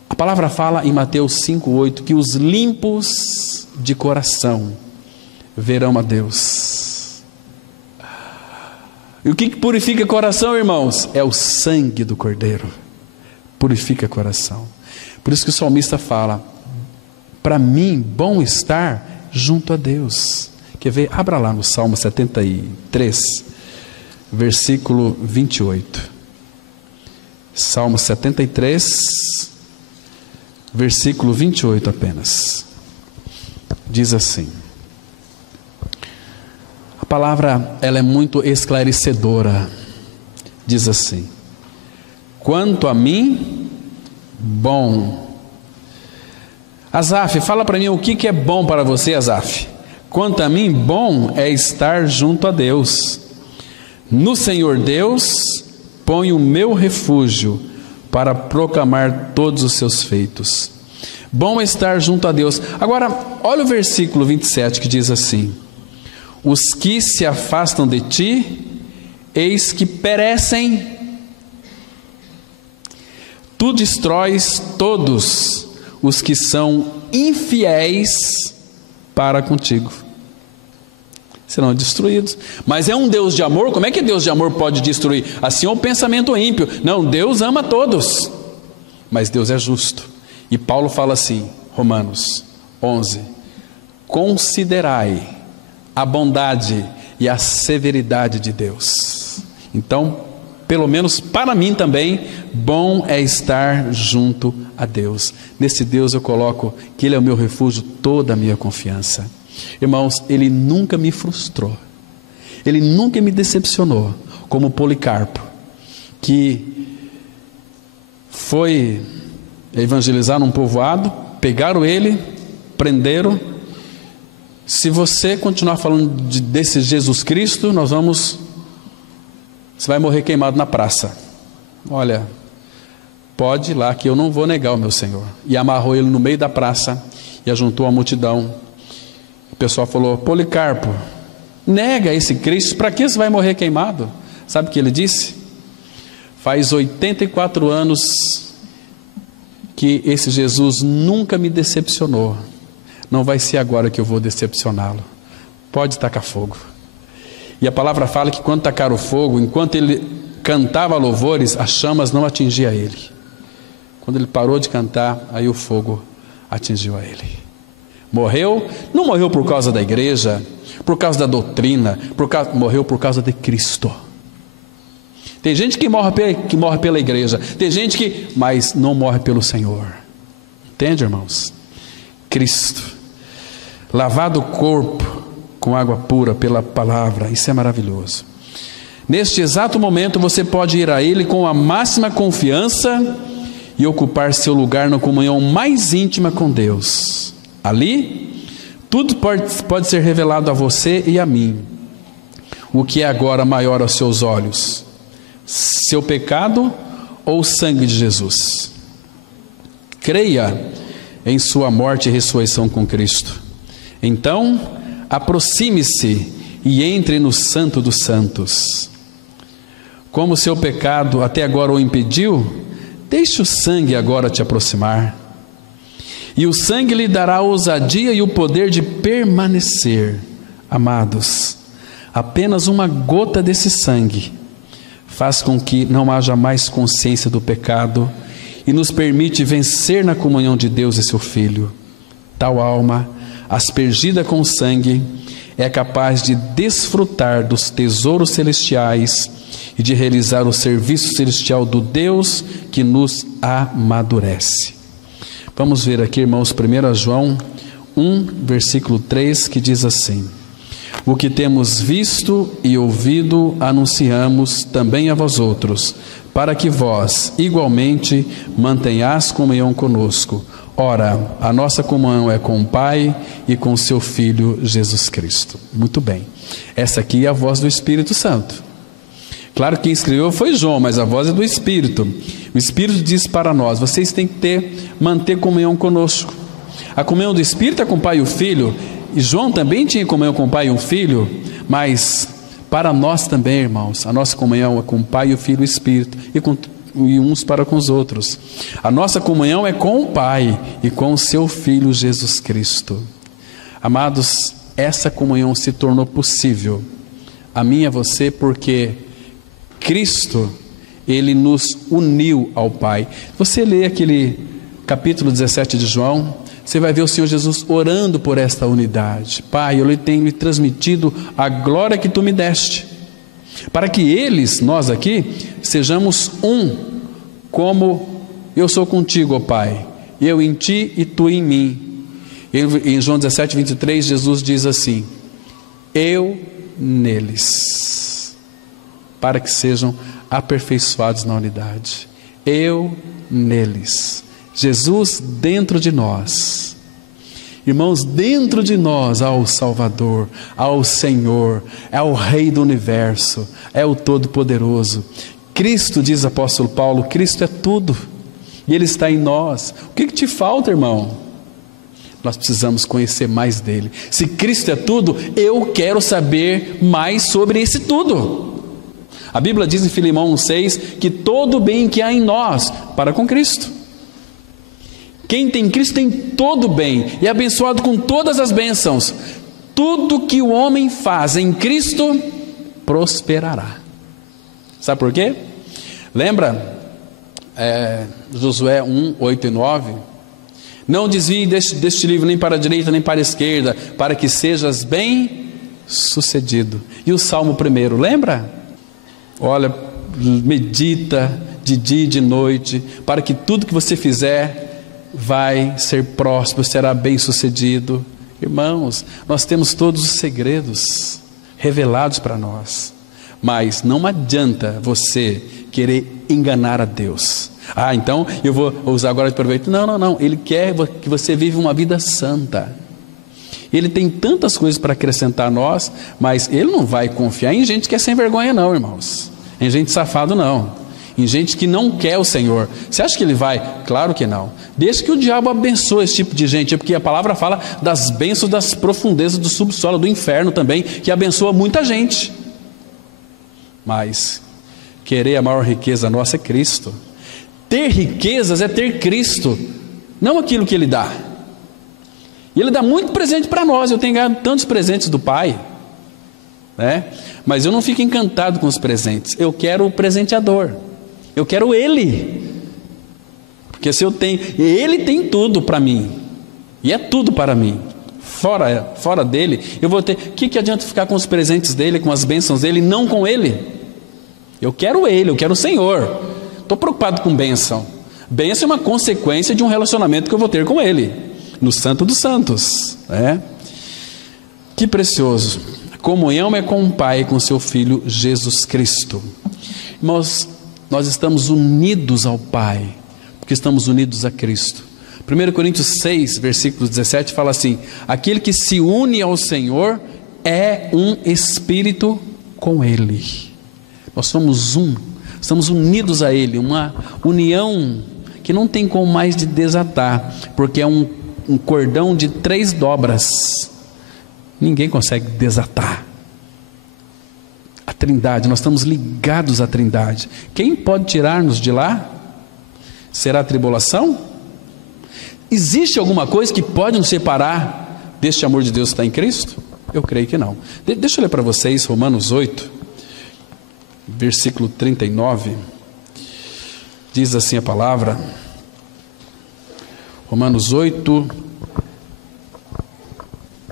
A palavra fala em Mateus 5,8 que os limpos de coração verão a Deus. E o que purifica coração, irmãos? É o sangue do Cordeiro. Purifica coração. Por isso que o salmista fala: para mim, bom estar junto a Deus. Quer ver? Abra lá no Salmo 73, versículo 28. Salmo 73, versículo 28 apenas. Diz assim. A palavra, ela é muito esclarecedora. Diz assim: quanto a mim, bom. Asaf, fala para mim o que é bom para você, Asaf. Quanto a mim, bom é estar junto a Deus. No Senhor Deus, ponho o meu refúgio para proclamar todos os seus feitos. Bom é estar junto a Deus. Agora, olha o versículo 27 que diz assim: os que se afastam de ti, eis que perecem. Tu destróis todos os que são infiéis para contigo. Serão destruídos. Mas é um Deus de amor. Como é que Deus de amor pode destruir? Assim é o pensamento ímpio. Não, Deus ama todos, mas Deus é justo. E Paulo fala assim, Romanos 11: considerai a bondade e a severidade de Deus. Então, pelo menos para mim também, bom é estar junto a Deus. Nesse Deus eu coloco que Ele é o meu refúgio, toda a minha confiança. Irmãos, Ele nunca me frustrou, Ele nunca me decepcionou, como Policarpo, que foi evangelizar num povoado, pegaram ele, prenderam. Se você continuar falando desse Jesus Cristo, você vai morrer queimado na praça. Olha, pode ir lá que eu não vou negar o meu Senhor. E amarrou ele no meio da praça e ajuntou a multidão. O pessoal falou: Policarpo, nega esse Cristo, para que você vai morrer queimado? Sabe o que ele disse? Faz 84 anos que esse Jesus nunca me decepcionou. Não vai ser agora que eu vou decepcioná-lo. Pode tacar fogo. E a palavra fala que quando tacaram o fogo, enquanto ele cantava louvores, as chamas não atingiam ele. Quando ele parou de cantar, aí o fogo atingiu a ele. Morreu, não morreu por causa da igreja, por causa da doutrina, morreu por causa de Cristo. Tem gente que morre pela igreja, tem gente mas não morre pelo Senhor. Entende, irmãos? Cristo, lavado o corpo com água pura pela palavra, isso é maravilhoso. Neste exato momento você pode ir a Ele com a máxima confiança e ocupar seu lugar na comunhão mais íntima com Deus. Ali, tudo pode ser revelado a você e a mim. O que é agora maior aos seus olhos? Seu pecado ou o sangue de Jesus? Creia em sua morte e ressurreição com Cristo. Então, aproxime-se e entre no Santo dos Santos. Como seu pecado até agora o impediu, deixe o sangue agora te aproximar. E o sangue lhe dará a ousadia e o poder de permanecer. Amados, apenas uma gota desse sangue faz com que não haja mais consciência do pecado e nos permite vencer na comunhão de Deus e seu Filho. Tal alma, aspergida com sangue, é capaz de desfrutar dos tesouros celestiais e de realizar o serviço celestial do Deus que nos amadurece. Vamos ver aqui, irmãos, 1 João 1, versículo 3, que diz assim: o que temos visto e ouvido anunciamos também a vós outros, para que vós igualmente mantenhais comunhão conosco. Ora, a nossa comunhão é com o Pai e com seu Filho Jesus Cristo. Muito bem, essa aqui é a voz do Espírito Santo. Claro que quem escreveu foi João, mas a voz é do Espírito. O Espírito diz para nós: vocês têm que manter comunhão conosco. A comunhão do Espírito é com o Pai e o Filho, e João também tinha comunhão com o Pai e o Filho, mas para nós também, irmãos, a nossa comunhão é com o Pai, o Filho e o Espírito, e uns para com os outros. A nossa comunhão é com o Pai e com o seu Filho Jesus Cristo. Amados, essa comunhão se tornou possível, a mim e a você, porque Cristo, Ele nos uniu ao Pai. Você lê aquele capítulo 17 de João, você vai ver o Senhor Jesus orando por esta unidade. Pai, eu tenho lhe transmitido a glória que tu me deste, para que eles, nós aqui, sejamos um, como eu sou contigo, ó Pai, eu em ti e tu em mim. Em João 17, 23, Jesus diz assim: eu neles, para que sejam aperfeiçoados na unidade. Eu neles, Jesus dentro de nós. Irmãos, dentro de nós há o Salvador, há o Senhor, é o Rei do Universo, é o Todo-Poderoso. Cristo, diz o apóstolo Paulo, Cristo é tudo, e Ele está em nós. O que te falta, irmão? Nós precisamos conhecer mais dEle. Se Cristo é tudo, eu quero saber mais sobre esse tudo. A Bíblia diz em Filemão 1,6 que todo o bem que há em nós, para com Cristo. Quem tem Cristo tem todo o bem, e é abençoado com todas as bênçãos. Tudo que o homem faz em Cristo, prosperará. Sabe por quê? Lembra Josué 1, 8 e 9? Não desvie deste livro nem para a direita nem para a esquerda, para que sejas bem sucedido. E o Salmo 1, lembra? Olha, medita de dia e de noite, para que tudo que você fizer vai ser próspero, será bem sucedido. Irmãos, nós temos todos os segredos revelados para nós, mas não adianta você querer enganar a Deus. Então eu vou usar agora de proveito. Não, Ele quer que você viva uma vida santa. Ele tem tantas coisas para acrescentar a nós, mas Ele não vai confiar em gente que é sem vergonha não, irmãos, em gente safado não, em gente que não quer o Senhor. Você acha que Ele vai? Claro que não. Deixa que o diabo abençoe esse tipo de gente, porque a palavra fala das bênçãos das profundezas do subsolo, do inferno também, que abençoa muita gente. Mas querer a maior riqueza nossa é Cristo. Ter riquezas é ter Cristo, não aquilo que Ele dá. E Ele dá muito presente para nós. Eu tenho ganhado tantos presentes do Pai, né? Mas eu não fico encantado com os presentes. Eu quero o presenteador, eu quero Ele, porque se eu tenho, Ele tem tudo para mim, e é tudo para mim. Fora dele, eu vou ter. O que adianta ficar com os presentes dele, com as bênçãos dele, não com Ele? Eu quero Ele, eu quero o Senhor. Estou preocupado com bênção. Bênção é uma consequência de um relacionamento que eu vou ter com Ele, no Santo dos Santos, né? Que precioso. A comunhão é com o Pai e com o seu Filho Jesus Cristo. Irmãos, nós estamos unidos ao Pai, porque estamos unidos a Cristo. 1 Coríntios 6, versículo 17 fala assim: aquele que se une ao Senhor é um espírito com Ele. Nós somos um, estamos unidos a Ele, uma união que não tem como mais de desatar, porque é um cordão de 3 dobras, ninguém consegue desatar. A Trindade, nós estamos ligados à Trindade. Quem pode tirar-nos de lá? Será a tribulação? Existe alguma coisa que pode nos separar deste amor de Deus que está em Cristo? Eu creio que não. Deixa eu ler para vocês Romanos 8, versículo 39, diz assim a palavra, Romanos 8,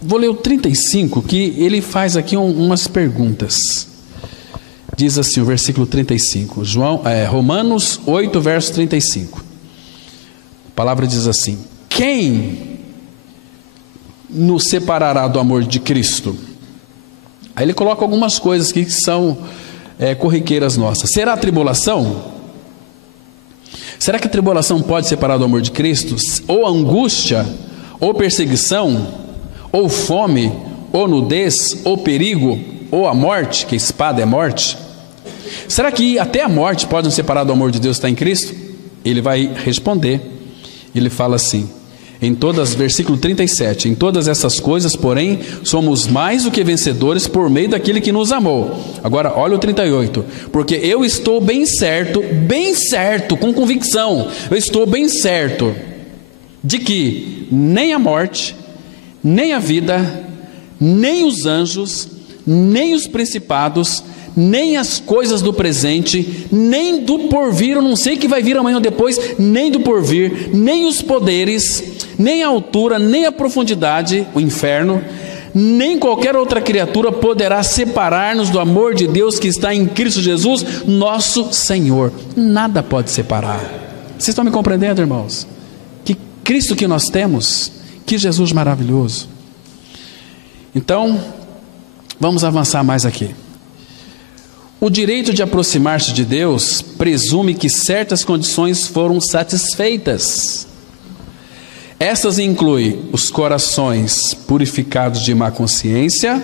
vou ler o 35, que ele faz aqui umas perguntas. Diz assim o versículo 35, Romanos 8, verso 35, a palavra diz assim: quem nos separará do amor de Cristo? Aí ele coloca algumas coisas aqui que são corriqueiras nossas. Será a tribulação? Será que a tribulação pode separar do amor de Cristo? Ou angústia, ou perseguição, ou fome, ou nudez, ou perigo, ou a morte, que a espada é morte? será que até a morte pode nos separar do amor de Deus que está em Cristo? Ele vai responder, ele fala assim, versículo 37, em todas essas coisas, porém, somos mais do que vencedores por meio daquele que nos amou. Agora, olha o 38, porque eu estou bem certo, com convicção, eu estou bem certo, de que nem a morte, nem a vida, nem os anjos, nem os principados, nem as coisas do presente, nem do porvir, eu não sei o que vai vir amanhã ou depois, nem do porvir, nem os poderes, nem a altura, nem a profundidade, o inferno, nem qualquer outra criatura poderá separar-nos do amor de Deus que está em Cristo Jesus, nosso Senhor. Nada pode separar. Vocês estão me compreendendo, irmãos? Que Cristo que nós temos, que Jesus maravilhoso. Então, vamos avançar mais aqui. O direito de aproximar-se de Deus presume que certas condições foram satisfeitas. Essas incluem os corações purificados de má consciência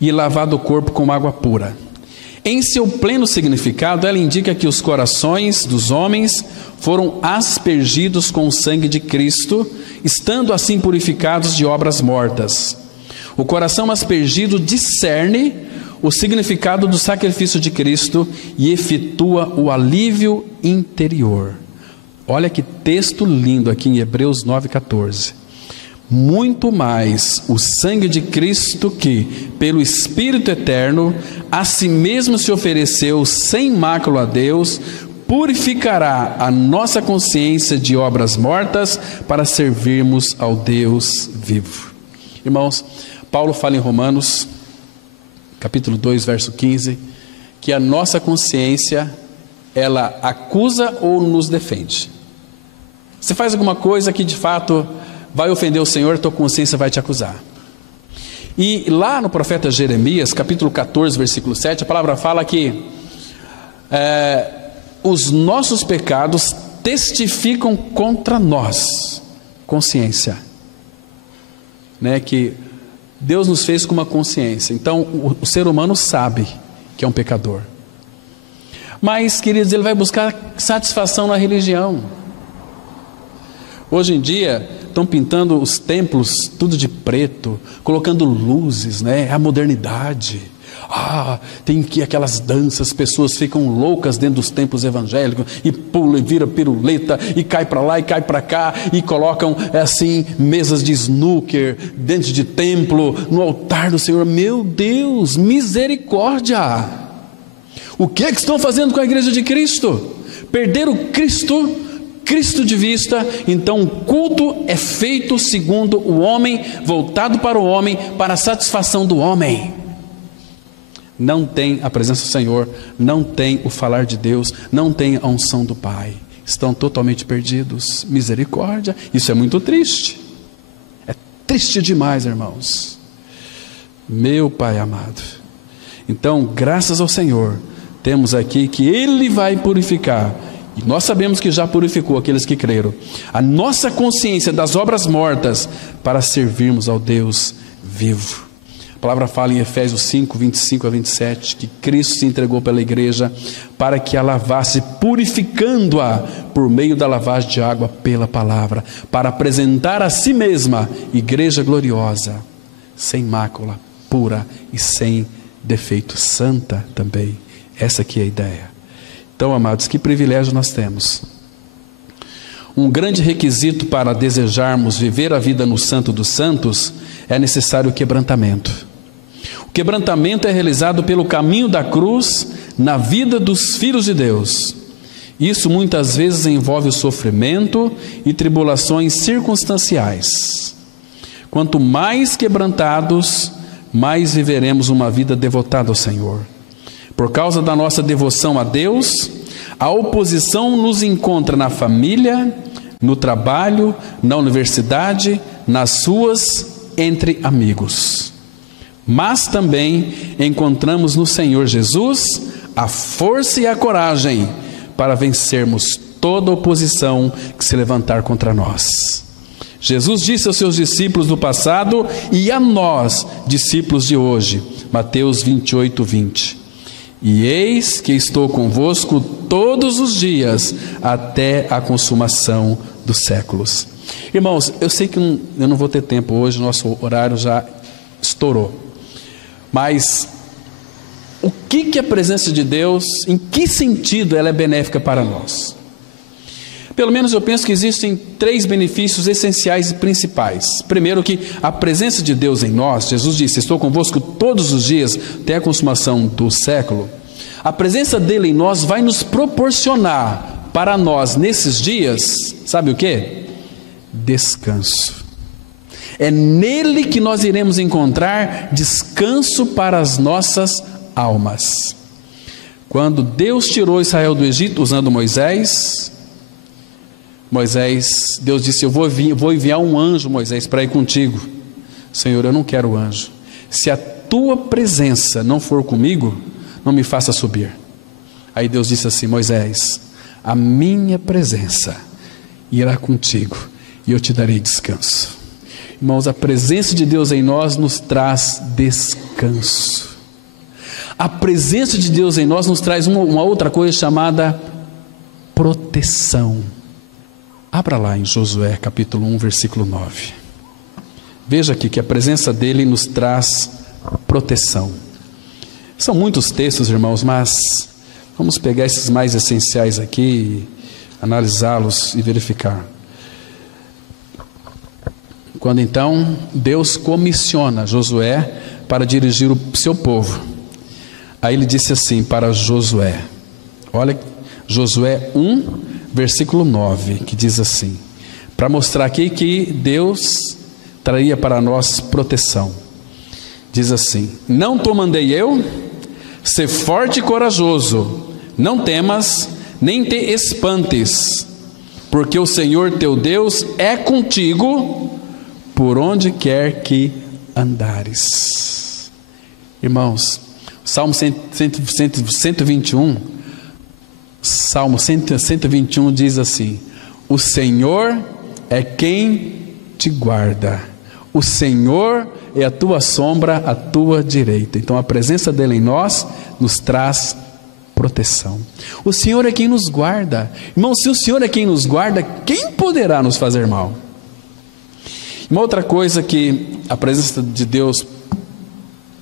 e lavado o corpo com água pura. Em seu pleno significado, ela indica que os corações dos homens foram aspergidos com o sangue de Cristo, estando assim purificados de obras mortas. O coração aspergido discerne o significado do sacrifício de Cristo e efetua o alívio interior. Olha que texto lindo aqui em Hebreus 9,14. Muito mais o sangue de Cristo que, pelo Espírito eterno, a si mesmo se ofereceu sem mácula a Deus, purificará a nossa consciência de obras mortas para servirmos ao Deus vivo. Irmãos, Paulo fala em Romanos capítulo 2, verso 15, que a nossa consciência, ela acusa ou nos defende. Você faz alguma coisa que de fato vai ofender o Senhor, tua consciência vai te acusar. E lá no profeta Jeremias, capítulo 14, versículo 7, a palavra fala que os nossos pecados testificam contra nós, consciência, né, que Deus nos fez com uma consciência. Então o ser humano sabe que é um pecador, mas, queridos, ele vai buscar satisfação na religião. Hoje em dia estão pintando os templos tudo de preto, colocando luzes, né? A modernidade. Tem que aquelas danças, pessoas ficam loucas dentro dos templos evangélicos, e pula e vira piruleta, e cai para lá e cai para cá, e colocam assim mesas de snooker dentro de templo, no altar do Senhor. Meu Deus, misericórdia! O que é que estão fazendo com a igreja de Cristo? Perderam Cristo de vista. Então o culto é feito segundo o homem, voltado para o homem, para a satisfação do homem. Não tem a presença do Senhor, não tem o falar de Deus, não tem a unção do Pai. Estão totalmente perdidos. Misericórdia, isso é muito triste. É triste demais, irmãos. Meu Pai amado. Então, graças ao Senhor, temos aqui que Ele vai purificar. E nós sabemos que já purificou aqueles que creram. A nossa consciência das obras mortas para servirmos ao Deus vivo. A palavra fala em Efésios 5, 25 a 27, que Cristo se entregou pela igreja para que a lavasse, purificando-a por meio da lavagem de água pela palavra, para apresentar a si mesma igreja gloriosa, sem mácula, pura e sem defeito, santa também. Essa aqui é a ideia. Então, amados, que privilégio nós temos. Um grande requisito para desejarmos viver a vida no Santo dos Santos é necessário o quebrantamento. O quebrantamento é realizado pelo caminho da cruz na vida dos filhos de Deus. Isso muitas vezes envolve o sofrimento e tribulações circunstanciais. Quanto mais quebrantados, mais viveremos uma vida devotada ao Senhor. Por causa da nossa devoção a Deus, a oposição nos encontra na família, no trabalho, na universidade, nas ruas, entre amigos. Mas também encontramos no Senhor Jesus a força e a coragem para vencermos toda oposição que se levantar contra nós. Jesus disse aos seus discípulos do passado e a nós, discípulos de hoje, Mateus 28, 20: E eis que estou convosco todos os dias, até a consumação dos séculos. Irmãos, eu sei que eu não vou ter tempo hoje, nosso horário já estourou. Mas o que a presença de Deus, em que sentido ela é benéfica para nós? Pelo menos eu penso que existem 3 benefícios essenciais e principais. Primeiro, que a presença de Deus em nós, Jesus disse: estou convosco todos os dias até a consumação do século. A presença dele em nós vai nos proporcionar para nós nesses dias, sabe o que? Descanso. É nele que nós iremos encontrar descanso para as nossas almas. Quando Deus tirou Israel do Egito usando Moisés, Deus disse: eu vou enviar um anjo, Moisés, para ir contigo. Senhor, eu não quero anjo. Se a tua presença não for comigo, não me faça subir. Aí Deus disse assim: Moisés, a minha presença irá contigo e eu te darei descanso. Irmãos, a presença de Deus em nós nos traz descanso. A presença de Deus em nós nos traz uma outra coisa chamada proteção. Abra lá em Josué capítulo 1, versículo 9. Veja aqui que a presença dele nos traz proteção. São muitos textos, irmãos, mas vamos pegar esses mais essenciais aqui, analisá-los e verificar. Quando então Deus comissiona Josué para dirigir o seu povo, aí ele disse assim para Josué, olha, Josué 1, versículo 9, que diz assim, para mostrar aqui que Deus traria para nós proteção. Diz assim: não te mandei eu? Ser forte e corajoso, não temas, nem te espantes, porque o Senhor teu Deus é contigo, por onde quer que andares. Irmãos, Salmo 121, Salmo 121 diz assim: o Senhor é quem te guarda, o Senhor é a tua sombra, a tua direita. Então a presença dele em nós nos traz proteção. O Senhor é quem nos guarda. Irmão, se o Senhor é quem nos guarda, quem poderá nos fazer mal? Uma outra coisa que a presença de Deus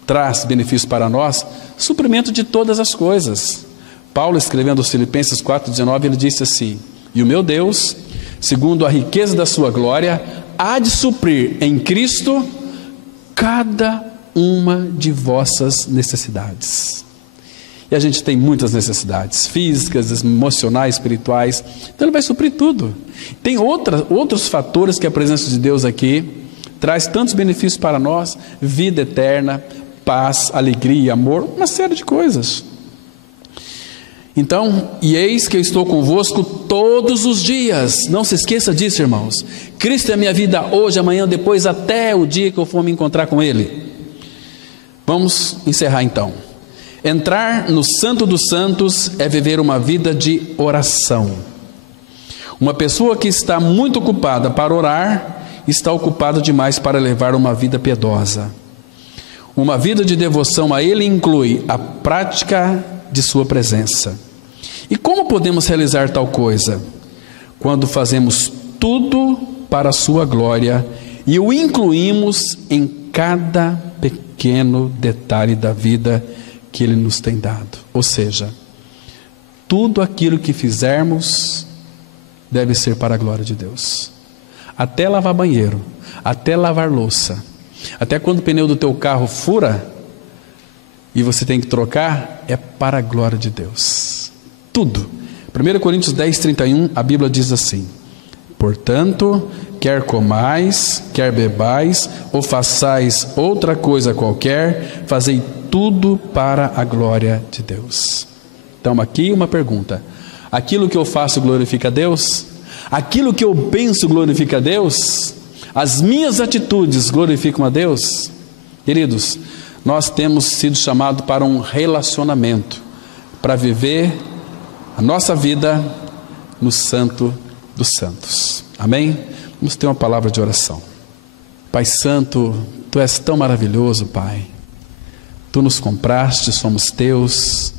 traz benefícios para nós: suprimento de todas as coisas. Paulo, escrevendo aos Filipenses 4,19, ele disse assim: e o meu Deus, segundo a riqueza da sua glória, há de suprir em Cristo cada uma de vossas necessidades. E a gente tem muitas necessidades físicas, emocionais, espirituais. Então ele vai suprir tudo. Tem outros fatores que a presença de Deus aqui traz tantos benefícios para nós: vida eterna, paz, alegria, amor, uma série de coisas. Então, e eis que eu estou convosco todos os dias. Não se esqueça disso, irmãos. Cristo é a minha vida hoje, amanhã, depois, até o dia que eu for me encontrar com Ele. Vamos encerrar então. Entrar no Santo dos Santos é viver uma vida de oração. Uma pessoa que está muito ocupada para orar, está ocupada demais para levar uma vida piedosa. Uma vida de devoção a Ele inclui a prática de sua presença. E como podemos realizar tal coisa? Quando fazemos tudo para a sua glória e o incluímos em cada pequeno detalhe da vida que Ele nos tem dado. Ou seja, tudo aquilo que fizermos deve ser para a glória de Deus. Até lavar banheiro, até lavar louça, até quando o pneu do teu carro fura e você tem que trocar, é para a glória de Deus. Tudo. 1 Coríntios 10:31, a Bíblia diz assim: portanto, quer comais, quer bebais, ou façais outra coisa qualquer, fazei tudo para a glória de Deus. Então aqui uma pergunta: aquilo que eu faço glorifica a Deus? Aquilo que eu penso glorifica a Deus? As minhas atitudes glorificam a Deus? Queridos, nós temos sido chamados para um relacionamento, para viver a nossa vida no Santo dos Santos. Amém? Vamos ter uma palavra de oração. Pai Santo, Tu és tão maravilhoso, Pai. Tu nos compraste, somos Teus.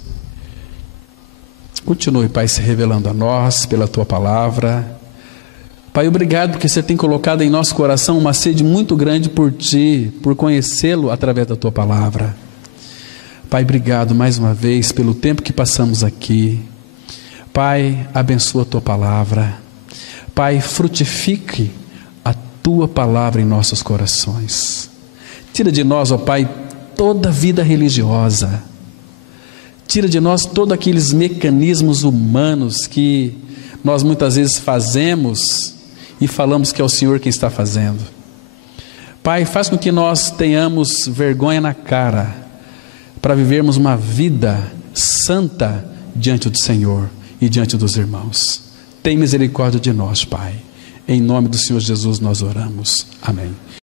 Continue, Pai, se revelando a nós pela Tua palavra. Pai, obrigado porque Você tem colocado em nosso coração uma sede muito grande por Ti, por conhecê-lo através da Tua palavra. Pai, obrigado mais uma vez pelo tempo que passamos aqui. Pai, abençoa a Tua palavra. Pai, frutifique a Tua palavra em nossos corações. Tira de nós, ó Pai, toda vida religiosa. Tira de nós todos aqueles mecanismos humanos que nós muitas vezes fazemos e falamos que é o Senhor quem está fazendo. Pai, faz com que nós tenhamos vergonha na cara para vivermos uma vida santa diante do Senhor e diante dos irmãos. Tem misericórdia de nós, Pai. Em nome do Senhor Jesus nós oramos. Amém.